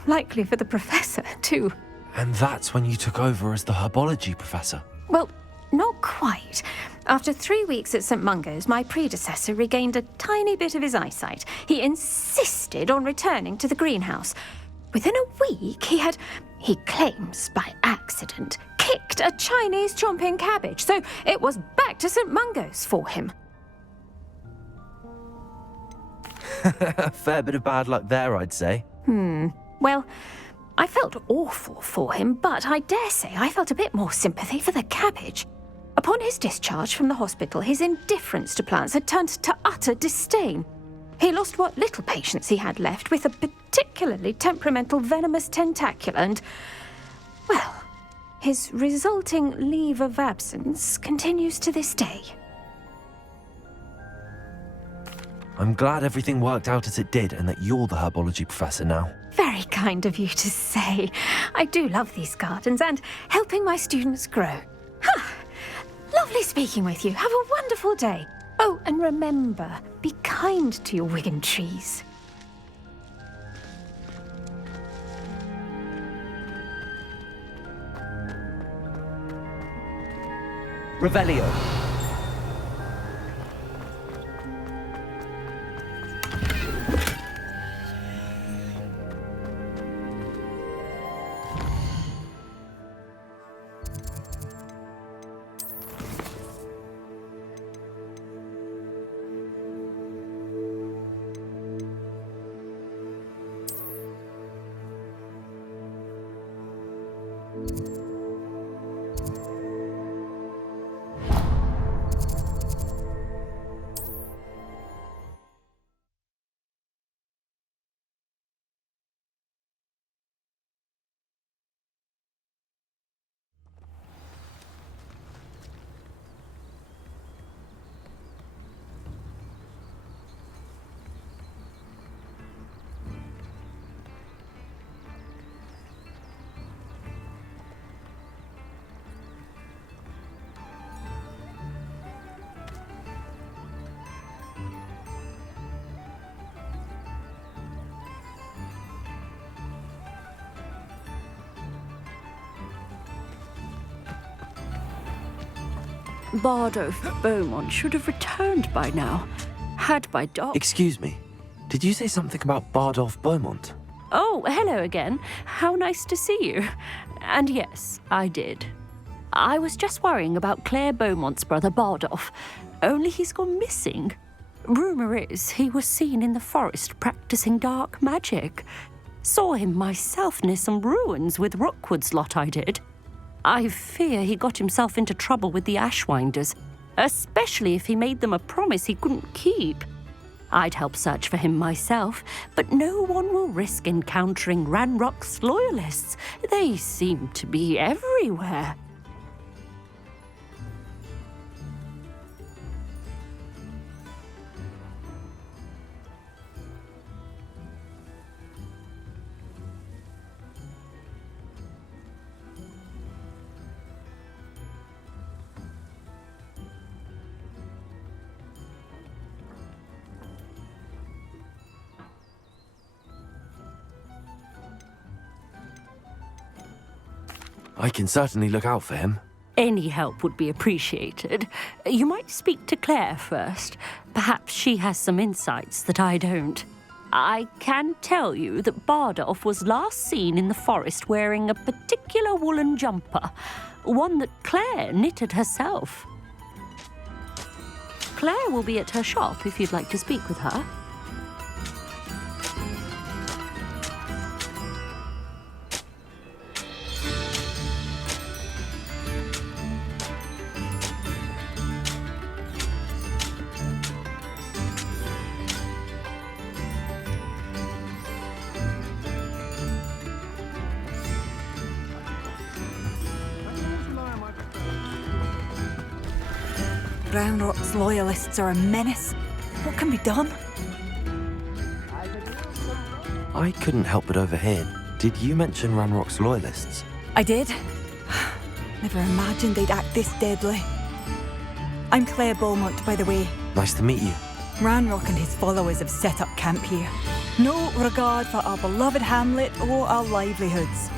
Likely for the professor, too. And that's when you took over as the herbology professor? Well, not quite. After 3 weeks at St. Mungo's, my predecessor regained a tiny bit of his eyesight. He insisted on returning to the greenhouse. Within a week, he claims by accident, kicked a Chinese chomping cabbage, so it was back to St. Mungo's for him. A fair bit of bad luck there, I'd say. Well, I felt awful for him, but I dare say I felt a bit more sympathy for the cabbage. Upon his discharge from the hospital, his indifference to plants had turned to utter disdain. He lost what little patience he had left with a particularly temperamental venomous tentacula and, well, his resulting leave of absence continues to this day. I'm glad everything worked out as it did and that you're the herbology professor now. Very kind of you to say. I do love these gardens and helping my students grow. Lovely speaking with you. Have a wonderful day. Oh, and remember, be kind to your wigan trees. Revelio. Bardolph Beaumont should have returned by now, had my dog... Excuse me. Did you say something about Bardolph Beaumont? Oh, hello again. How nice to see you. And yes, I did. I was just worrying about Claire Beaumont's brother Bardolph, only he's gone missing. Rumour is he was seen in the forest practicing dark magic. Saw him myself near some ruins with Rookwood's lot I did. I fear he got himself into trouble with the Ashwinders, especially if he made them a promise he couldn't keep. I'd help search for him myself, but no one will risk encountering Ranrock's loyalists. They seem to be everywhere. I can certainly look out for him. Any help would be appreciated. You might speak to Claire first. Perhaps she has some insights that I don't. I can tell you that Bardolph was last seen in the forest wearing a particular woolen jumper, one that Claire knitted herself. Claire will be at her shop if you'd like to speak with her. Ranrock's loyalists are a menace. What can be done? I couldn't help but overhear. Did you mention Ranrock's loyalists? I did. Never imagined they'd act this deadly. I'm Claire Beaumont, by the way. Nice to meet you. Ranrock and his followers have set up camp here. No regard for our beloved hamlet or our livelihoods.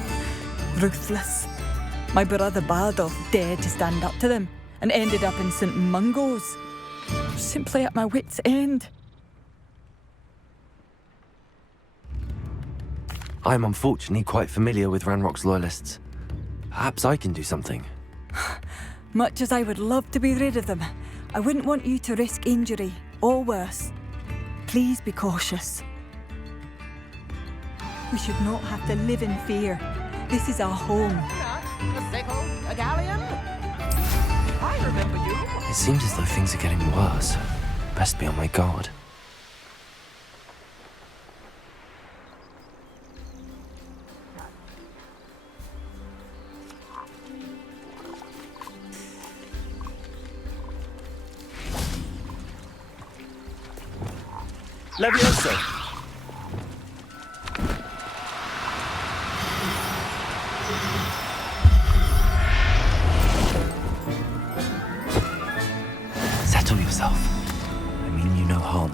Ruthless. My brother Bardolph dared to stand up to them and ended up in St. Mungo's. Simply at my wit's end. I'm unfortunately quite familiar with Ranrock's loyalists. Perhaps I can do something. Much as I would love to be rid of them, I wouldn't want you to risk injury, or worse. Please be cautious. We should not have to live in fear. This is our home. A galleon? I remember you. It seems as though things are getting worse. Best be on my guard. Levioso. Settle yourself. I mean you no harm.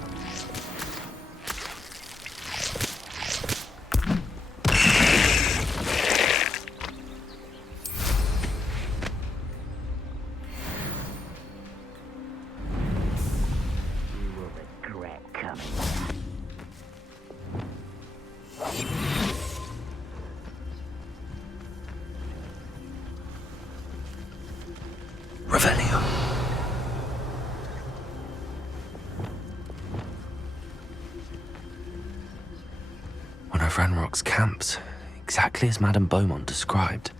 You will regret coming. Revelio. One of Ranrock's camps, exactly as Madame Beaumont described.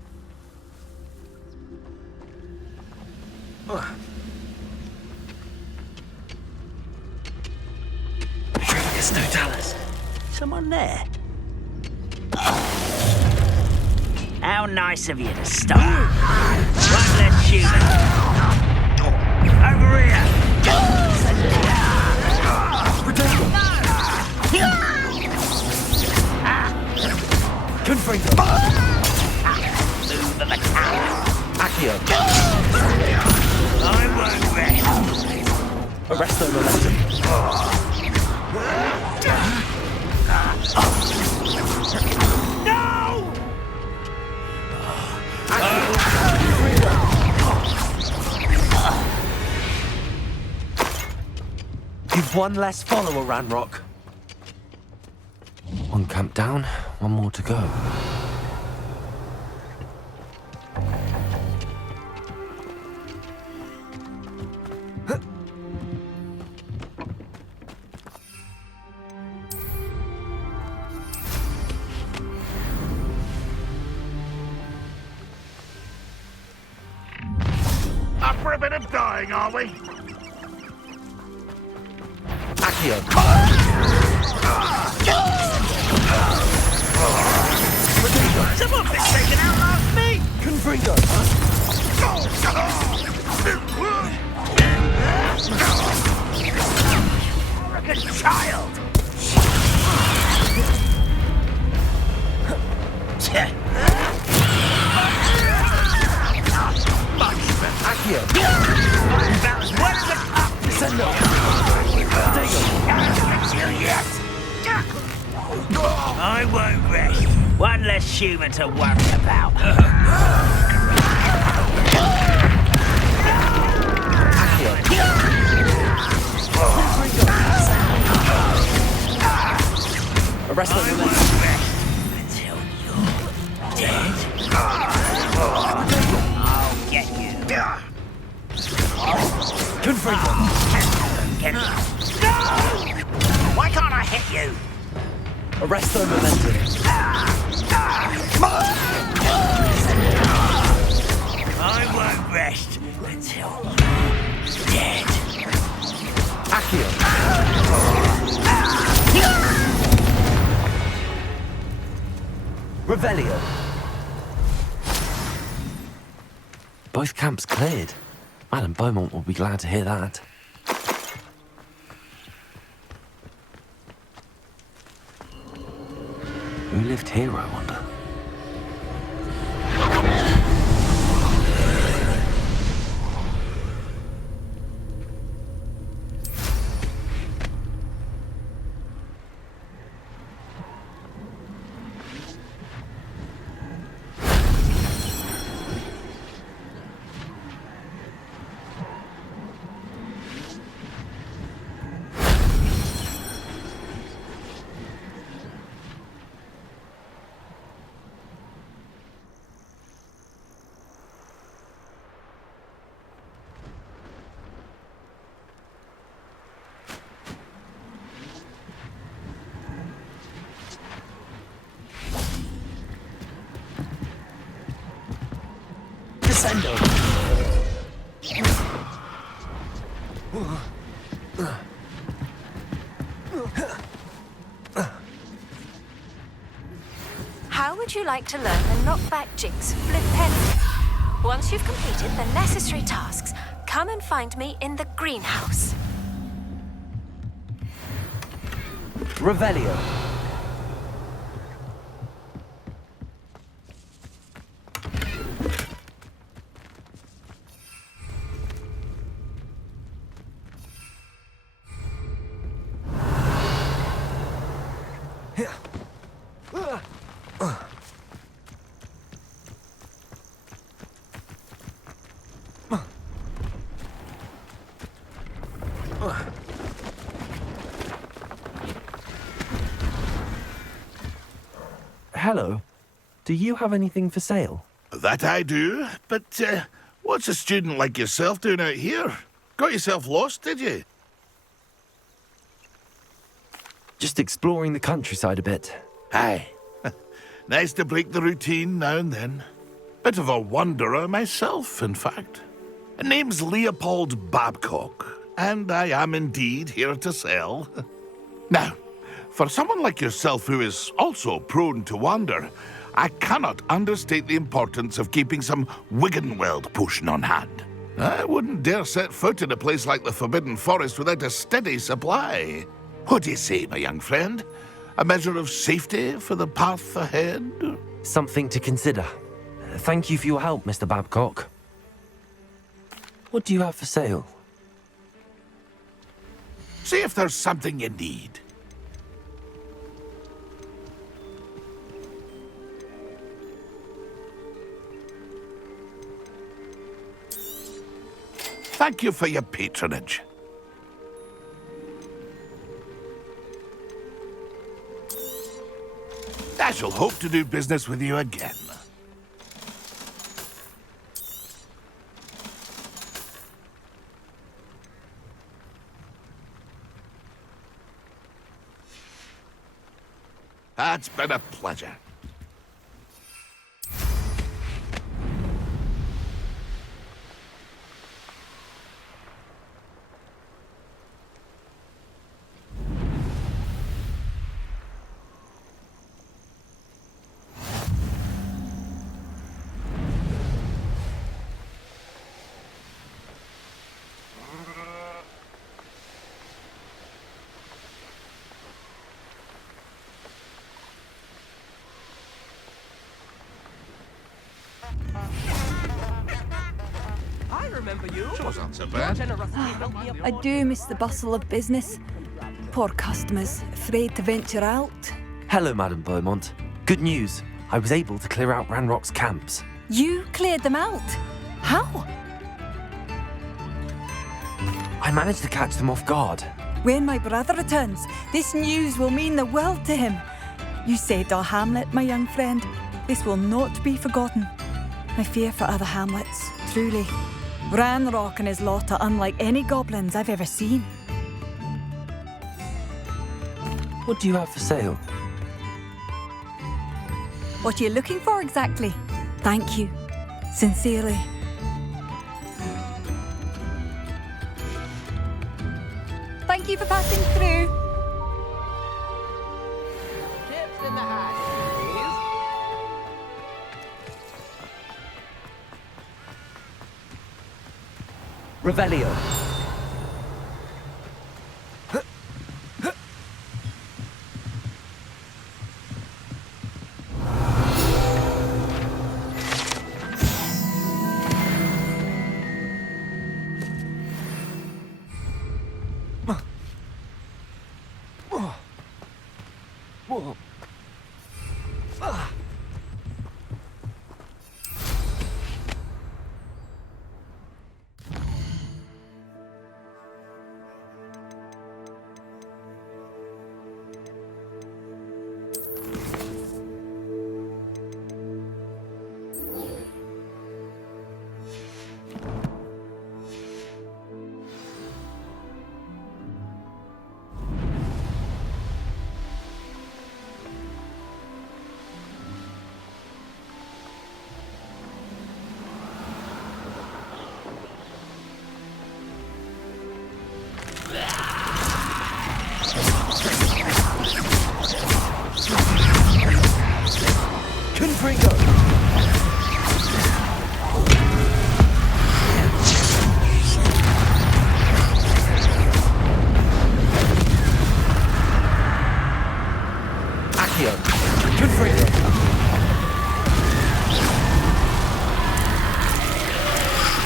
There's no Dallas. Someone there. How nice of you to stop. Won't let you. Over here. Confringo. Move the metallic. Accio. I won't rest. Arresto momentum. No! One less follower, Ranrock. One camp down, one more to go. Up for a bit of dying, are we? Accio. Someone been taken out last me! Confringo! Like a child! Accio! About as well as a cup! Descendo! I won't rest. One less human to worry about. Arrest them. Until you're dead. I'll get you. Confringo! Get no! Why can't I hit you? Arrest their momentum. I won't rest until you're dead. Accio! Revelio! Both camps cleared. Madam Beaumont will be glad to hear that. Who lived here, I wonder? Descendo. How would you like to learn the knockback jigs flip penny? Once you've completed the necessary tasks, come and find me in the greenhouse. Revelio. Hello. Do you have anything for sale? That I do, but what's a student like yourself doing out here? Got yourself lost, did you? Just exploring the countryside a bit. Aye. Nice to break the routine now and then. Bit of a wanderer myself, in fact. Name's Leopold Babcock, and I am indeed here to sell. Now, for someone like yourself who is also prone to wander, I cannot understate the importance of keeping some Wiggenweld potion on hand. I wouldn't dare set foot in a place like the Forbidden Forest without a steady supply. What do you say, my young friend? A measure of safety for the path ahead? Something to consider. Thank you for your help, Mr. Babcock. What do you have for sale? See if there's something you need. Thank you for your patronage. I shall hope to do business with you again. It's been a pleasure. I remember you. Sure, not so Your bad. generosity helped me I do miss the bustle of business. Poor customers, afraid to venture out. Hello, Madam Beaumont. Good news. I was able to clear out Ranrock's camps. You cleared them out? How? I managed to catch them off guard. When my brother returns, this news will mean the world to him. You saved our hamlet, my young friend. This will not be forgotten. I fear for other hamlets, truly. Ranrock and his lot are unlike any goblins I've ever seen. What do you have for sale? What are you looking for exactly? Thank you. Sincerely. Thank you for passing through. Chips in the hat, please. Revelio.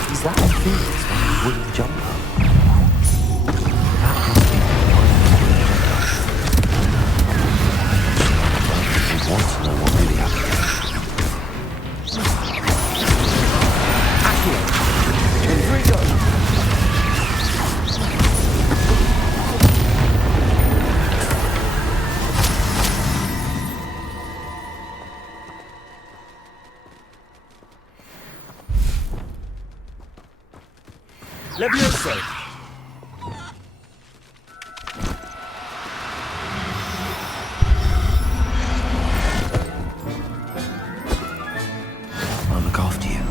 Is that a Phoenix on a wooden jumper? I want to know what really happened. Accio! Confrigo! Levioso! I'll look after you.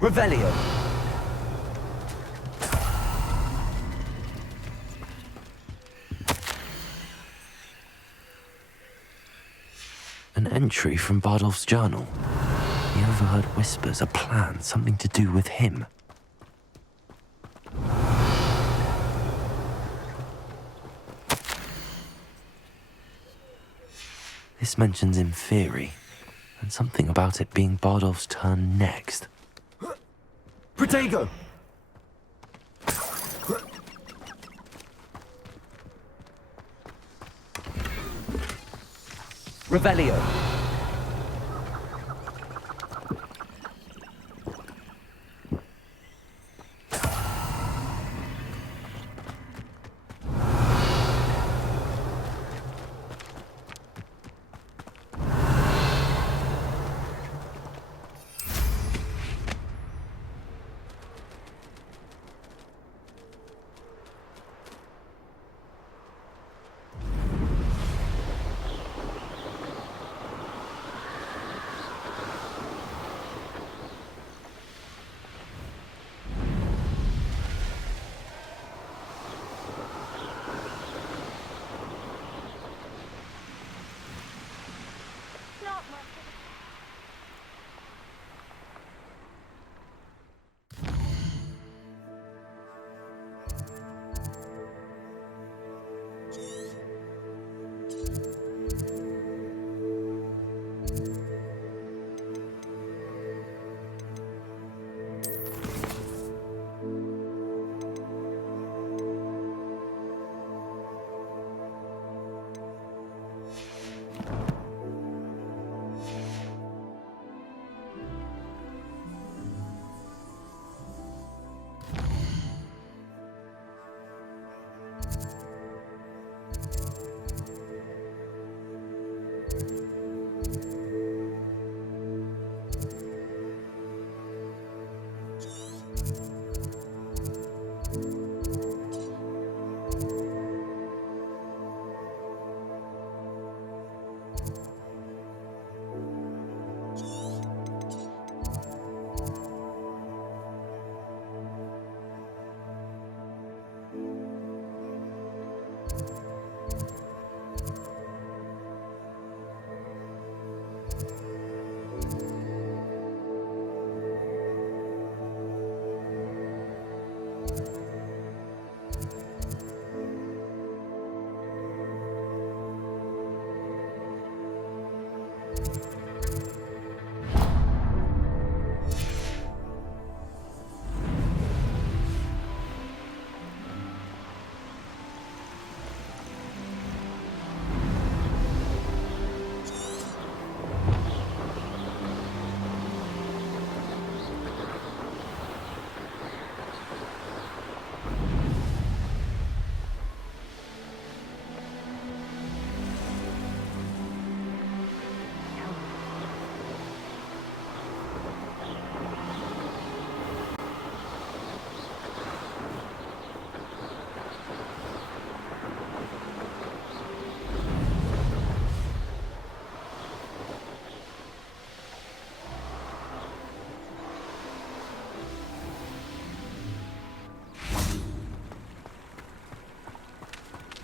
Revelio. An entry from Bardolph's journal. He overheard whispers, a plan, something to do with him. This mentions Inferi, and something about it being Bardolph's turn next. Protego! Revelio.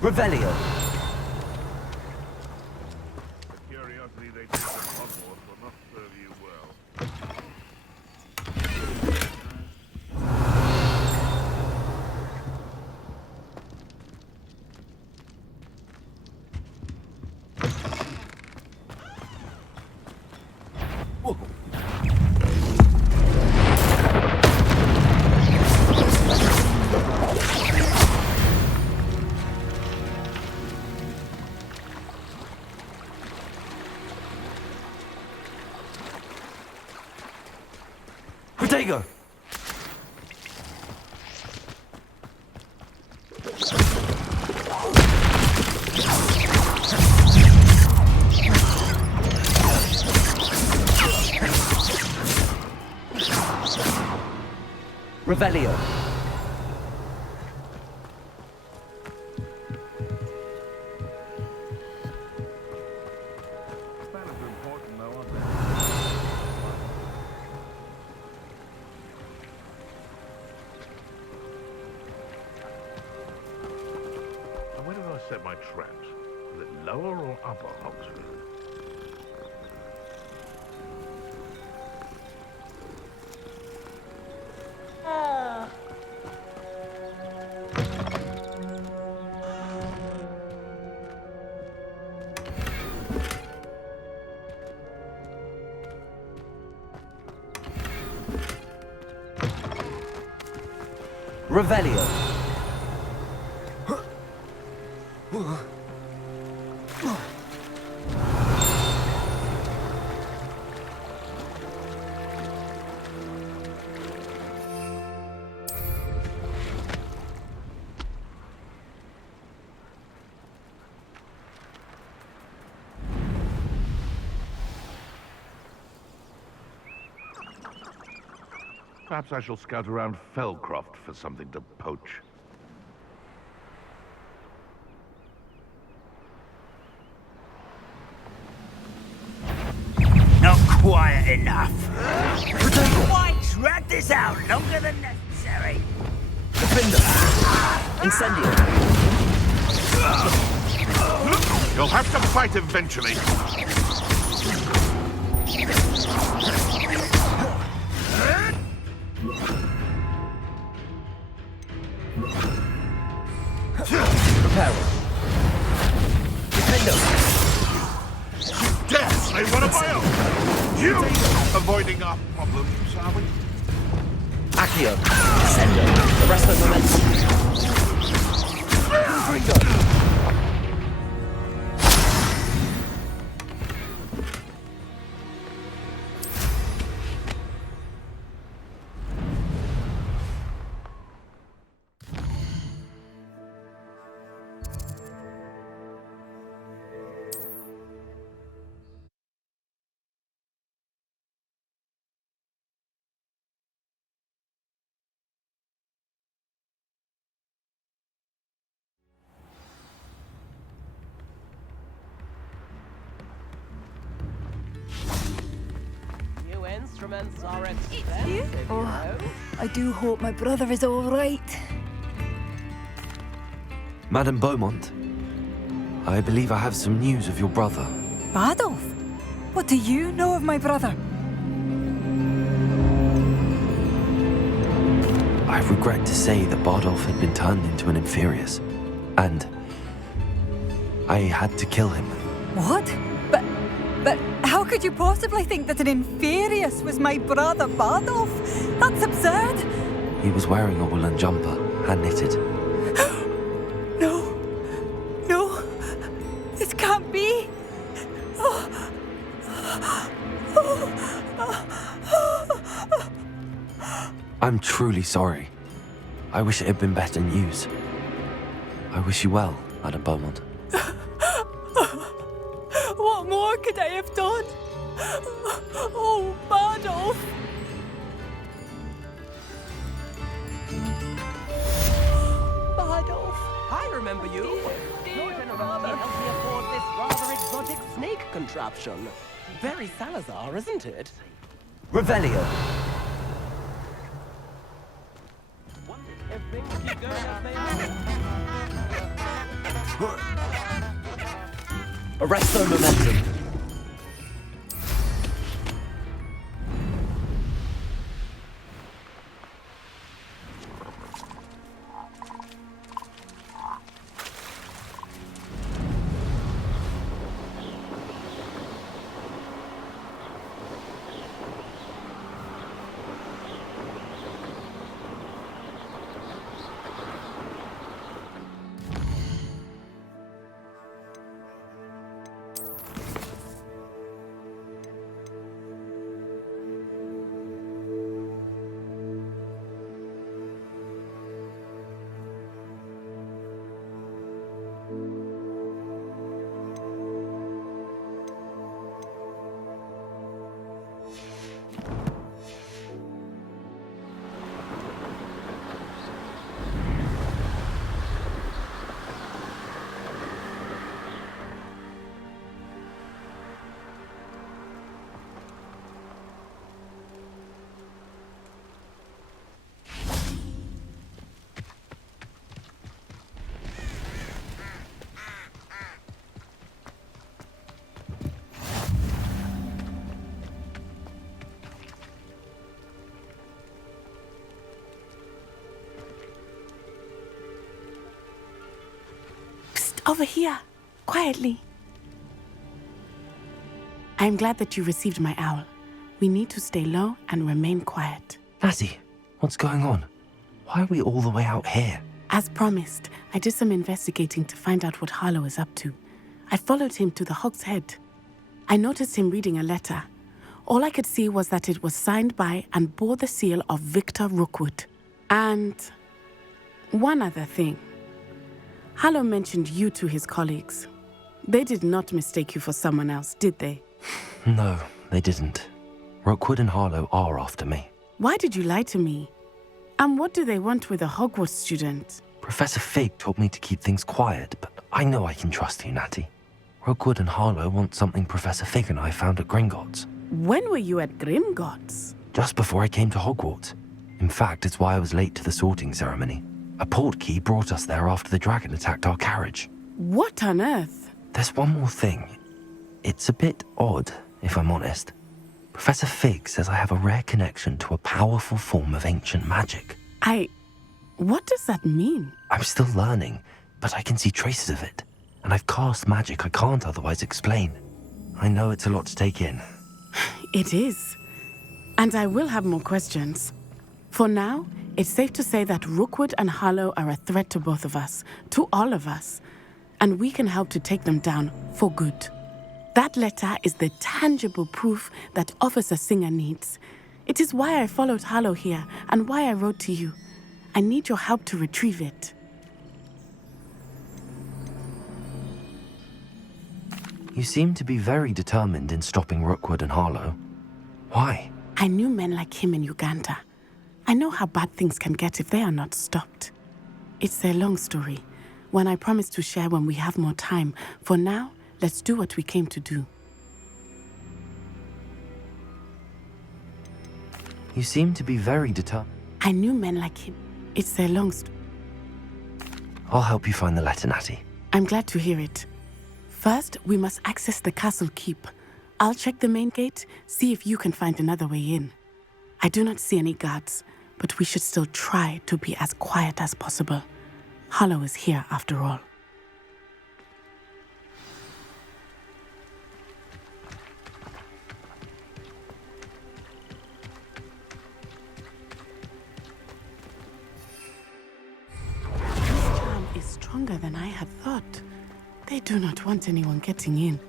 Revelio. Curiosity they take at Hogwarts will not serve you well. Protego! Revelio. Spanners are important though, aren't they? And where did I set my traps? Is it lower or upper Oxford? Revelio. Perhaps I shall scout around Felcroft for something to poach. Not quiet enough. Why drag this out longer than necessary? Defender. Incendio. You'll have to fight eventually. Reparo. Defendo. Yes, I one of my own. You avoiding our problems, are we? Accio. Sendo. The rest of momentum. Ringo. New instruments are expensive, you Oh, know. I do hope my brother is all right. Madame Beaumont, I believe I have some news of your brother. Badolf? What do you know of my brother? I regret to say that Bardolph had been turned into an Inferius, and I had to kill him. What? But how could you possibly think that an Inferius was my brother Badolf? That's absurd! He was wearing a woolen jumper, hand-knitted. No, this can't be. I'm truly sorry. I wish it had been better news. I wish you well, Madame Beaumont. What more could I have done? Oh, Badolf! Bardolph, I remember you. Your generosity helped me afford this rather exotic snake contraption. Very Salazar, isn't it? Revelio. If things keep going as they are. Arresto momentum. Over here, quietly. I am glad that you received my owl. We need to stay low and remain quiet. Natty, what's going on? Why are we all the way out here? As promised, I did some investigating to find out what Harlow is up to. I followed him to the Hog's Head. I noticed him reading a letter. All I could see was that it was signed by and bore the seal of Victor Rookwood. And one other thing. Harlow mentioned you to his colleagues. They did not mistake you for someone else, did they? No, they didn't. Rookwood and Harlow are after me. Why did you lie to me? And what do they want with a Hogwarts student? Professor Fig told me to keep things quiet, but I know I can trust you, Natty. Rookwood and Harlow want something Professor Fig and I found at Gringotts. When were you at Gringotts? Just before I came to Hogwarts. In fact, it's why I was late to the sorting ceremony. A portkey brought us there after the dragon attacked our carriage. What on earth? There's one more thing. It's a bit odd, if I'm honest. Professor Fig says I have a rare connection to a powerful form of ancient magic. What does that mean? I'm still learning, but I can see traces of it. And I've cast magic I can't otherwise explain. I know it's a lot to take in. It is. And I will have more questions. For now, it's safe to say that Rookwood and Harlow are a threat to both of us, to all of us, and we can help to take them down for good. That letter is the tangible proof that Officer Singer needs. It is why I followed Harlow here and why I wrote to you. I need your help to retrieve it. You seem to be very determined in stopping Rookwood and Harlow. Why? I knew men like him in Uganda. I know how bad things can get if they are not stopped. It's a long story, one I promise to share when we have more time. For now, let's do what we came to do. You seem to be very determined. I knew men like him. It's a long story. I'll help you find the letter, Natty. I'm glad to hear it. First, we must access the castle keep. I'll check the main gate, see if you can find another way in. I do not see any guards, but we should still try to be as quiet as possible. Harlow is here after all. This charm is stronger than I had thought. They do not want anyone getting in.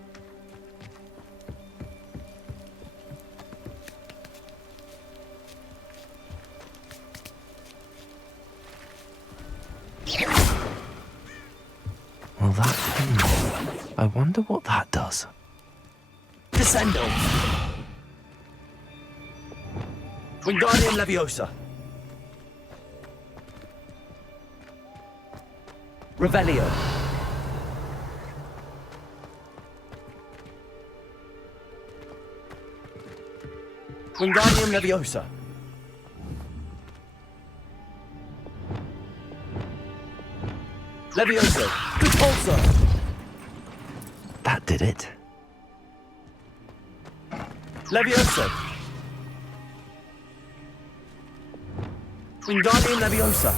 Well, I wonder what that does. Descendo! Wingardium Leviosa! Revelio! Wingardium Leviosa! Levioso! Repulsor! That did it. Leviosa! Wingardium Leviosa!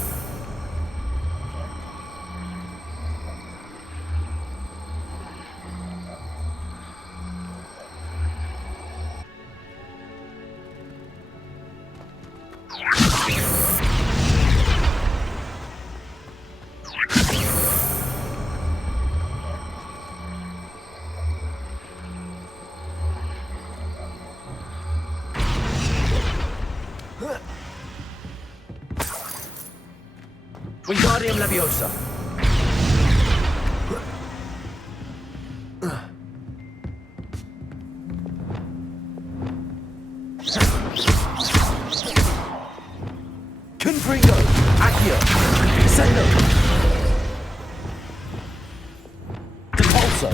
Wingardium Leviosa! Confringo! Accio! Descendo! Depulso!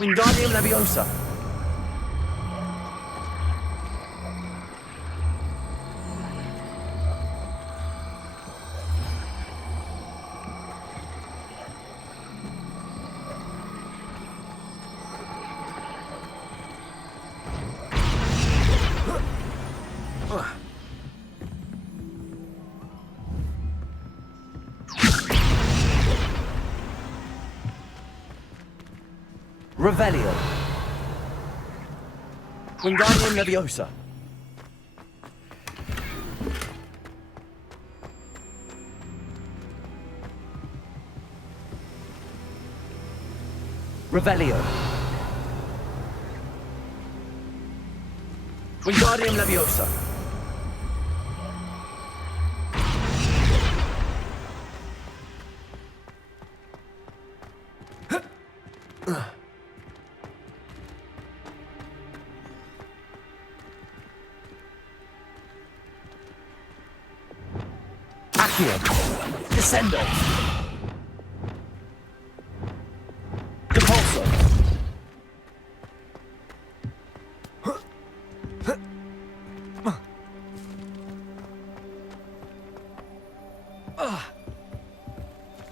Wingardium Leviosa! Revelio. Wingardium Leviosa. Revelio. Wingardium Leviosa. Descendo. Depulso.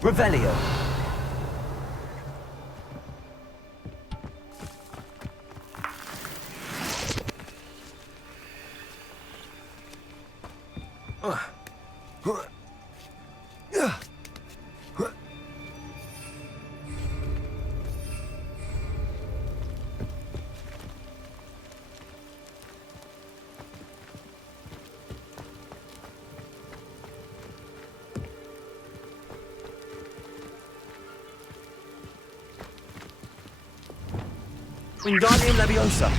Revelio. Wingardium Leviosa.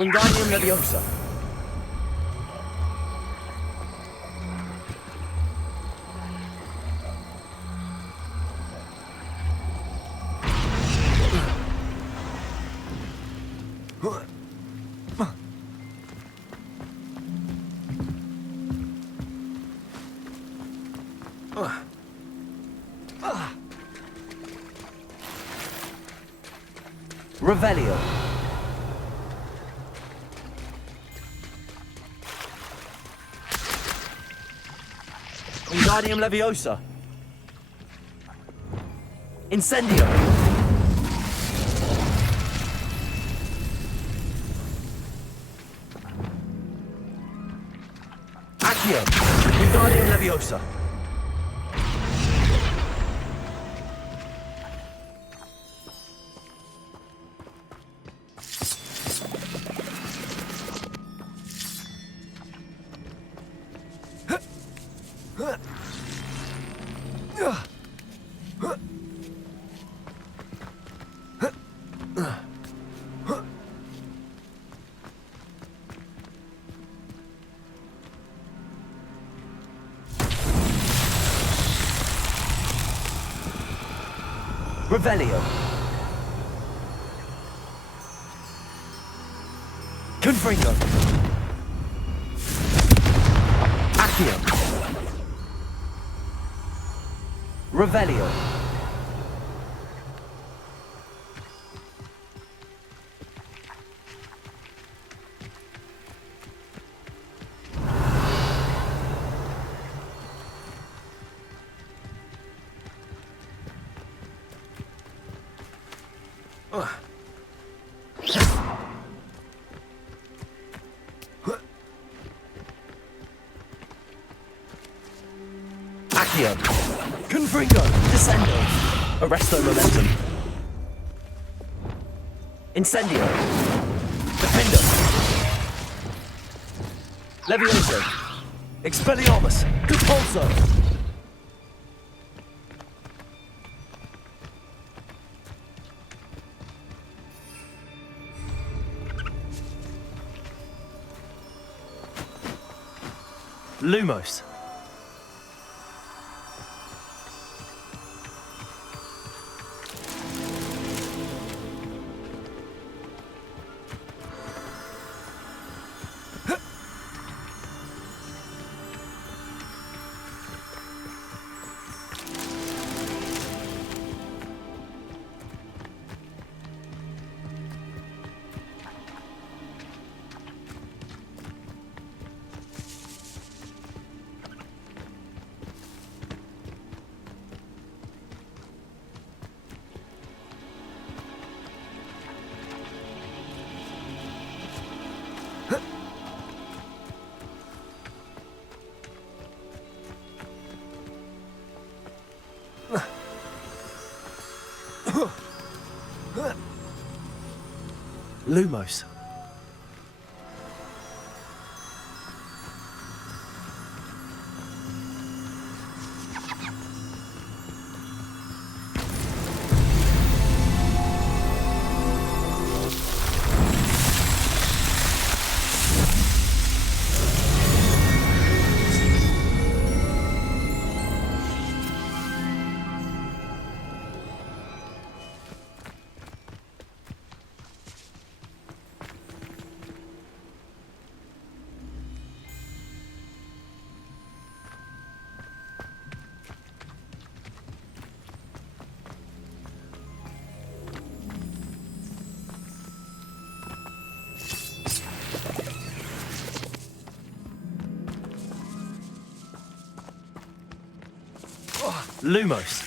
Wingardium Leviosa. Revelio. Wingardium Leviosa. Incendio. Accio. Wingardium Leviosa. Revelio. Confringo. Accio. Revelio. Accio. Confringo. Descendo. Arresto momentum. Incendio. Defendo. Levioso. Expelliarmus. Compulso. Lumos. Lumos. Lumos.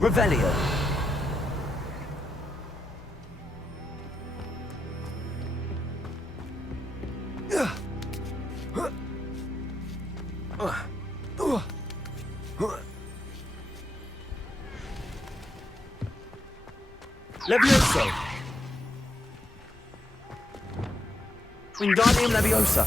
Revelio. Levioso. Wingardium Leviosa.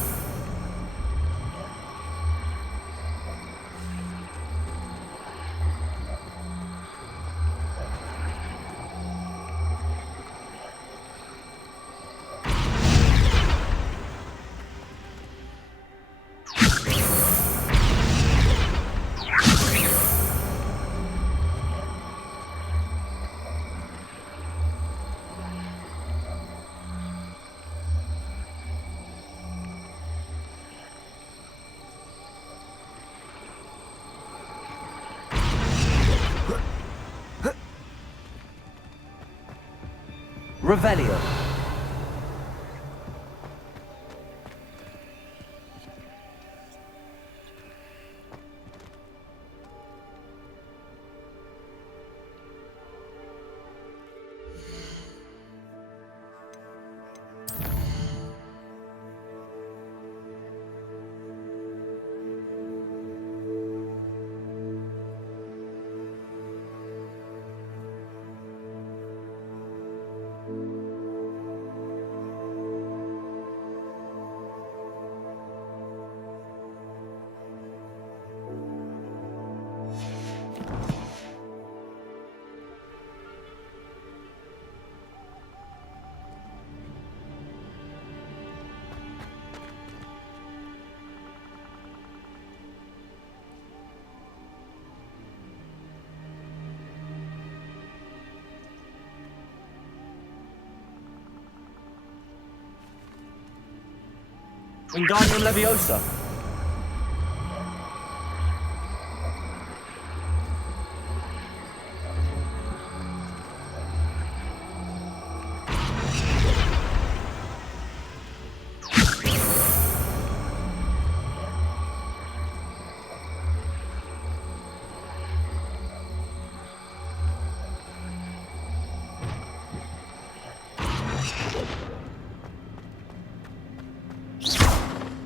Revelio. Wingardium Leviosa.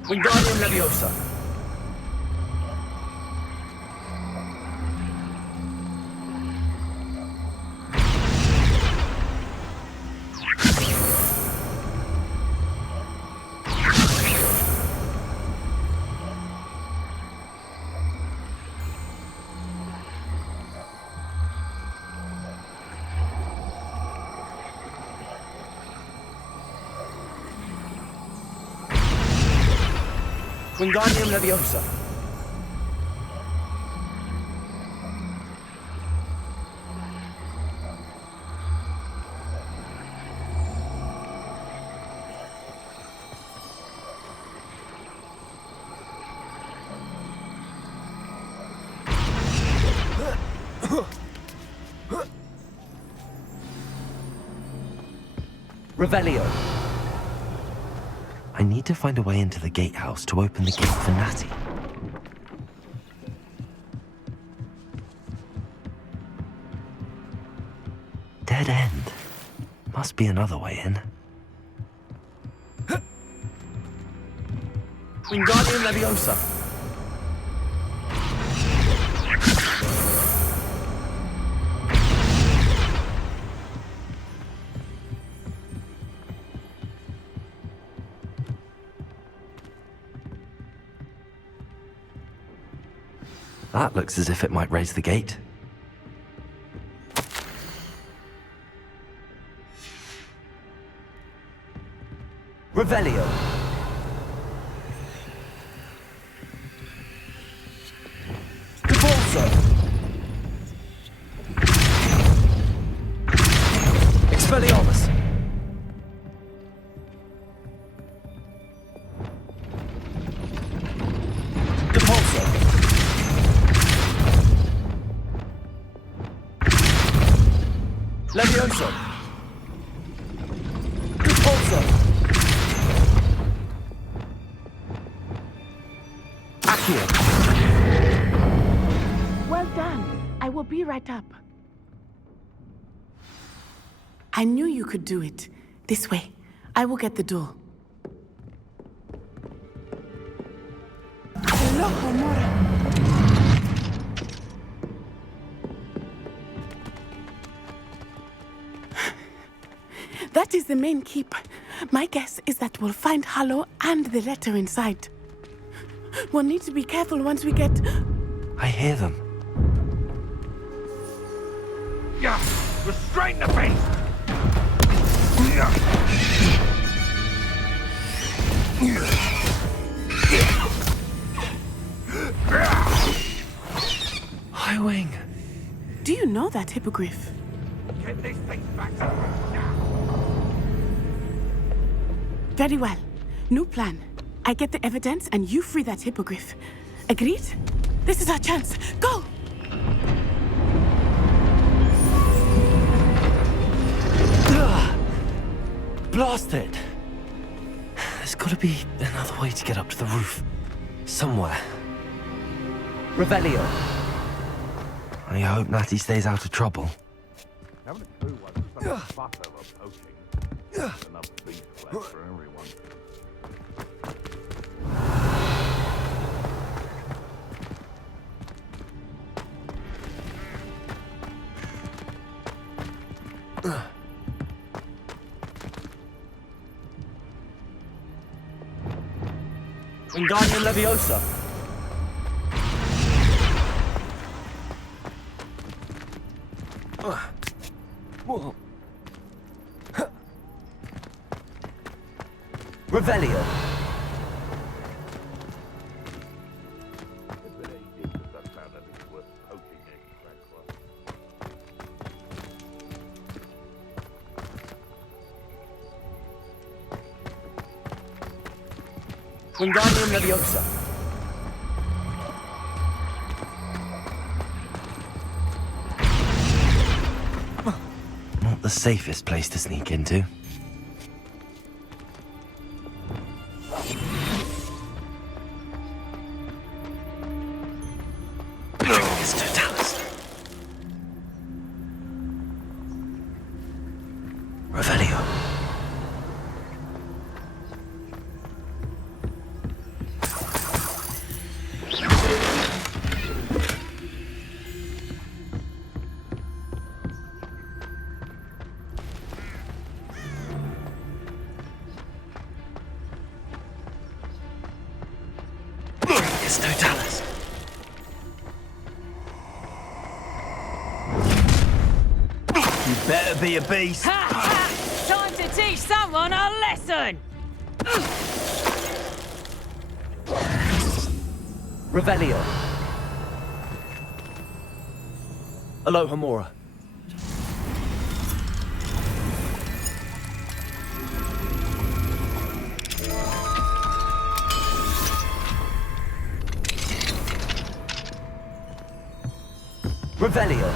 Wingardium Leviosa. Wingardium Leviosa. Revelio. I need to find a way into the gatehouse to open the gate for Natty. Dead end. Must be another way in. Wingardium Leviosa. That looks as if it might raise the gate. Revelio. Devolso. Expelliarmus. Depulso. Levioso. Depulso. Accio. Well done. I will be right up. I knew you could do it. This way. I will get the door. Hello, Homora. That is the main keep. My guess is that we'll find Hallow and the letter inside. We'll need to be careful once we get... I hear them. Yeah, restrain the beast! Highwing. Do you know that hippogriff? Get this thing back to Very well. New plan. I get the evidence and you free that hippogriff. Agreed? This is our chance. Go! Blasted! There's gotta be another way to get up to the roof. Somewhere. Revelio. I hope Natty stays out of trouble. Haven't a clue why there's such a fuss over poaching. Enough beef left for everyone. Wingardium Leviosa. Whoa. Revelio. Wingardium Leviosa. Not the safest place to sneak into. Revelio. It's Totalis. You better be a beast. Ha ha! Time to teach someone a lesson! Revelio. Alohomora. Revelio.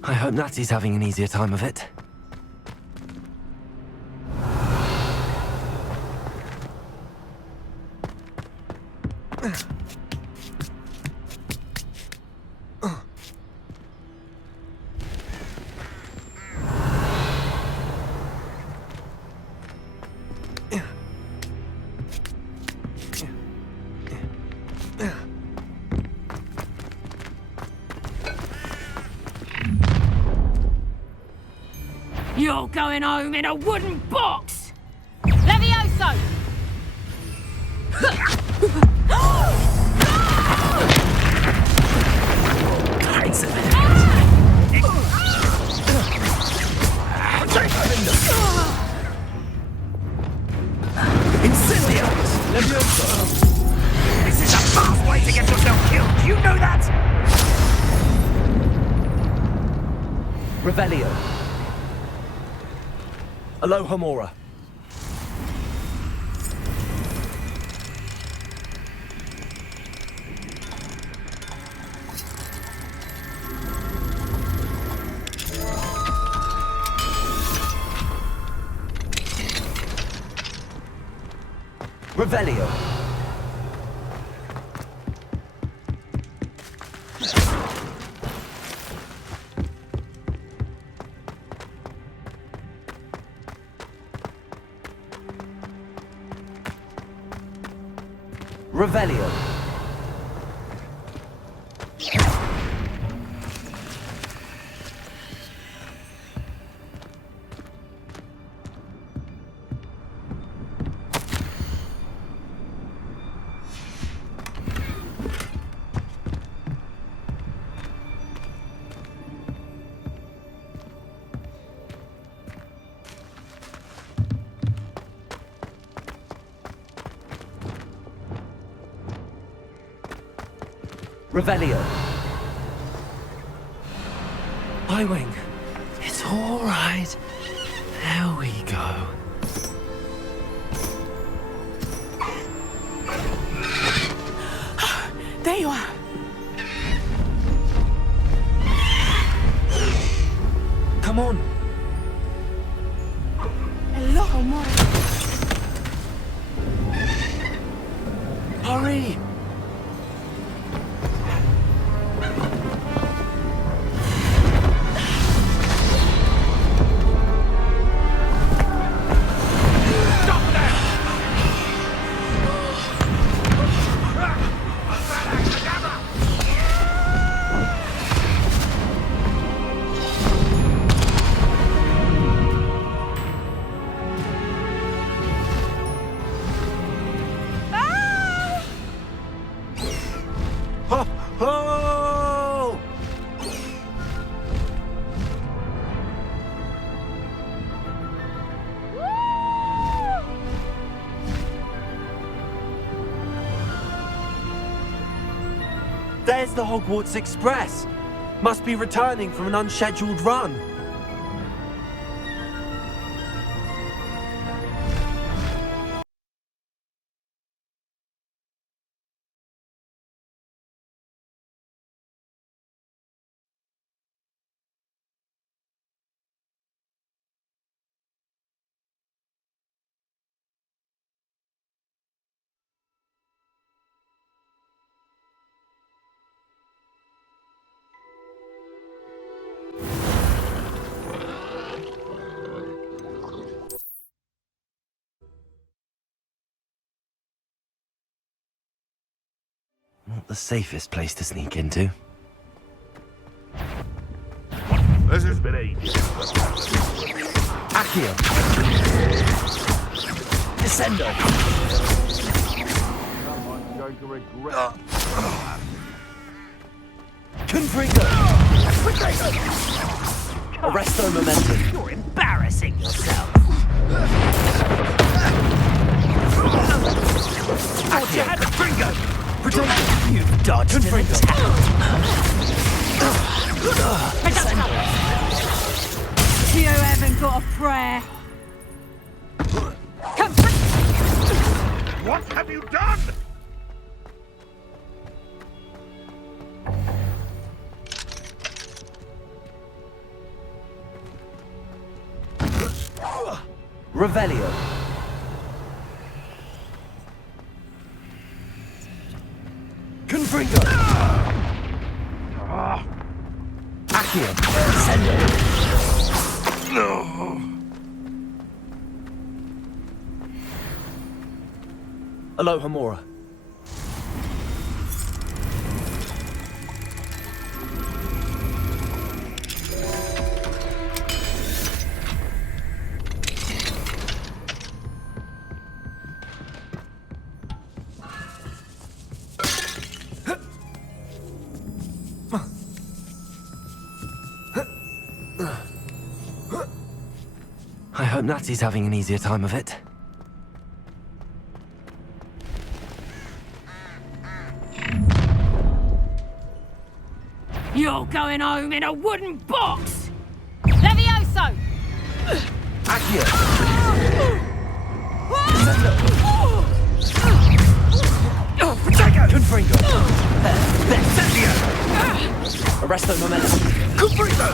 I hope Natty's having an easier time of it. You're going home in a wooden box! Levioso! Incendiaries! Leviosa! This is a fast way to get yourself killed, do you know that? Revelio. Alohomora. Revelio. Revelio. Revelio. Y-Wing. It's all right. There we go. There you are. Come on. Hello, more. Hurry. There's the Hogwarts Express. Must be returning from an unscheduled run. Not the safest place to sneak into. This has been ages. Accio! Descendo! Someone's going to regret. Confringo! Arresto momentum. You're embarrassing yourself. Thought you had a Fringo! You've dodged an attack. You haven't got a prayer. What have you done? Revelio. Confringo. Accio. Sendo. No. Aloha Mora. I hope Natsy's having an easier time of it. You're going home in a wooden box! Levioso! Accio! Protego! Confringo! Incendio! Arresto momentum. Confringo!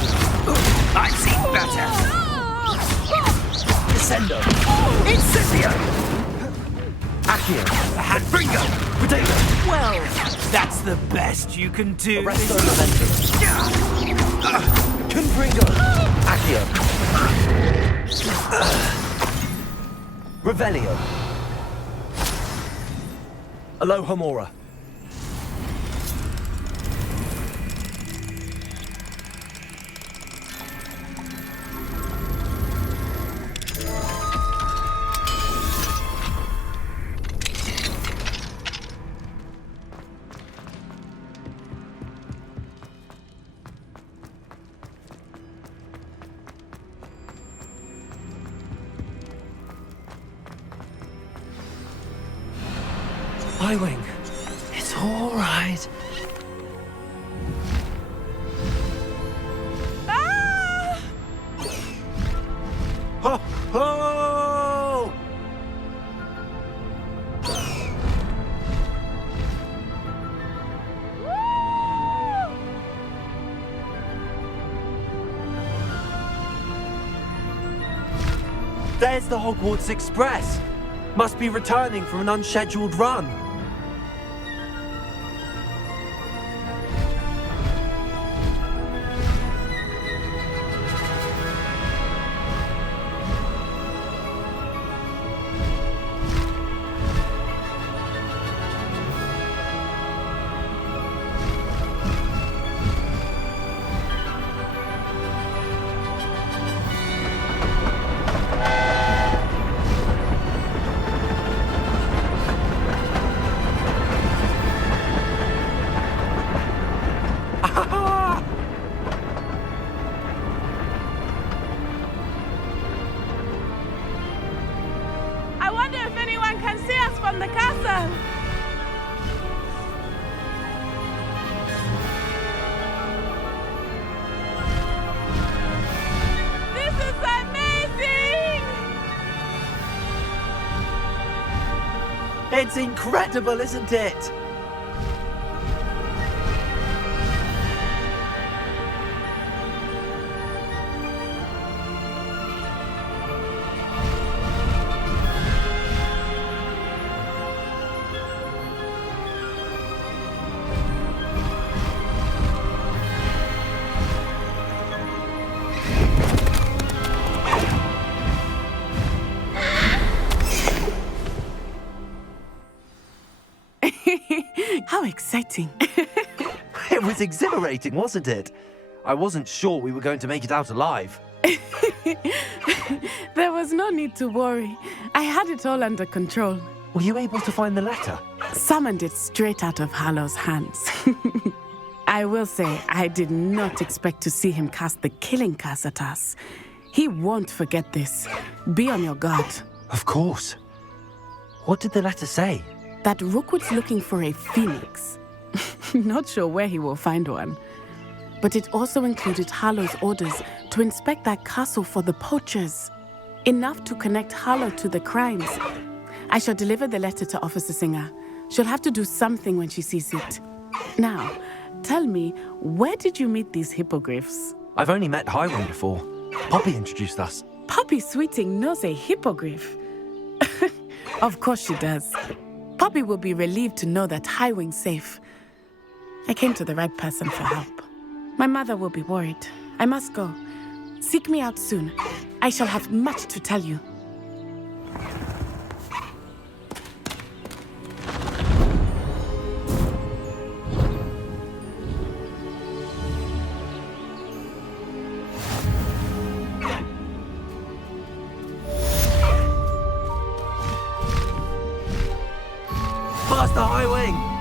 I've seen better! Descendo! Incendio! Accio! Handbringo! Potato! Well, that's the best you can do. Arresto momentum. Confringo! Accio! Revelio! Aloha Mora. Highwing. It's all right. Ho ho! There's the Hogwarts Express. Must be returning from an unscheduled run. It's incredible, isn't it? How exciting. It was exhilarating, wasn't it? I wasn't sure we were going to make it out alive. There was no need to worry. I had it all under control. Were you able to find the letter? Summoned it straight out of Hallow's hands. I will say, I did not expect to see him cast the killing curse at us. He won't forget this. Be on your guard. Of course. What did the letter say? That Rookwood's looking for a phoenix. Not sure where he will find one. But it also included Harlow's orders to inspect that castle for the poachers. Enough to connect Harlow to the crimes. I shall deliver the letter to Officer Singer. She'll have to do something when she sees it. Now, tell me, where did you meet these hippogriffs? I've only met Highwing before. Poppy introduced us. Poppy Sweeting knows a hippogriff. Of course she does. Poppy will be relieved to know that Highwing's safe. I came to the right person for help. My mother will be worried. I must go. Seek me out soon. I shall have much to tell you. Faster, Highwing!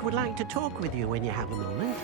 Peck would like to talk with you when you have a moment.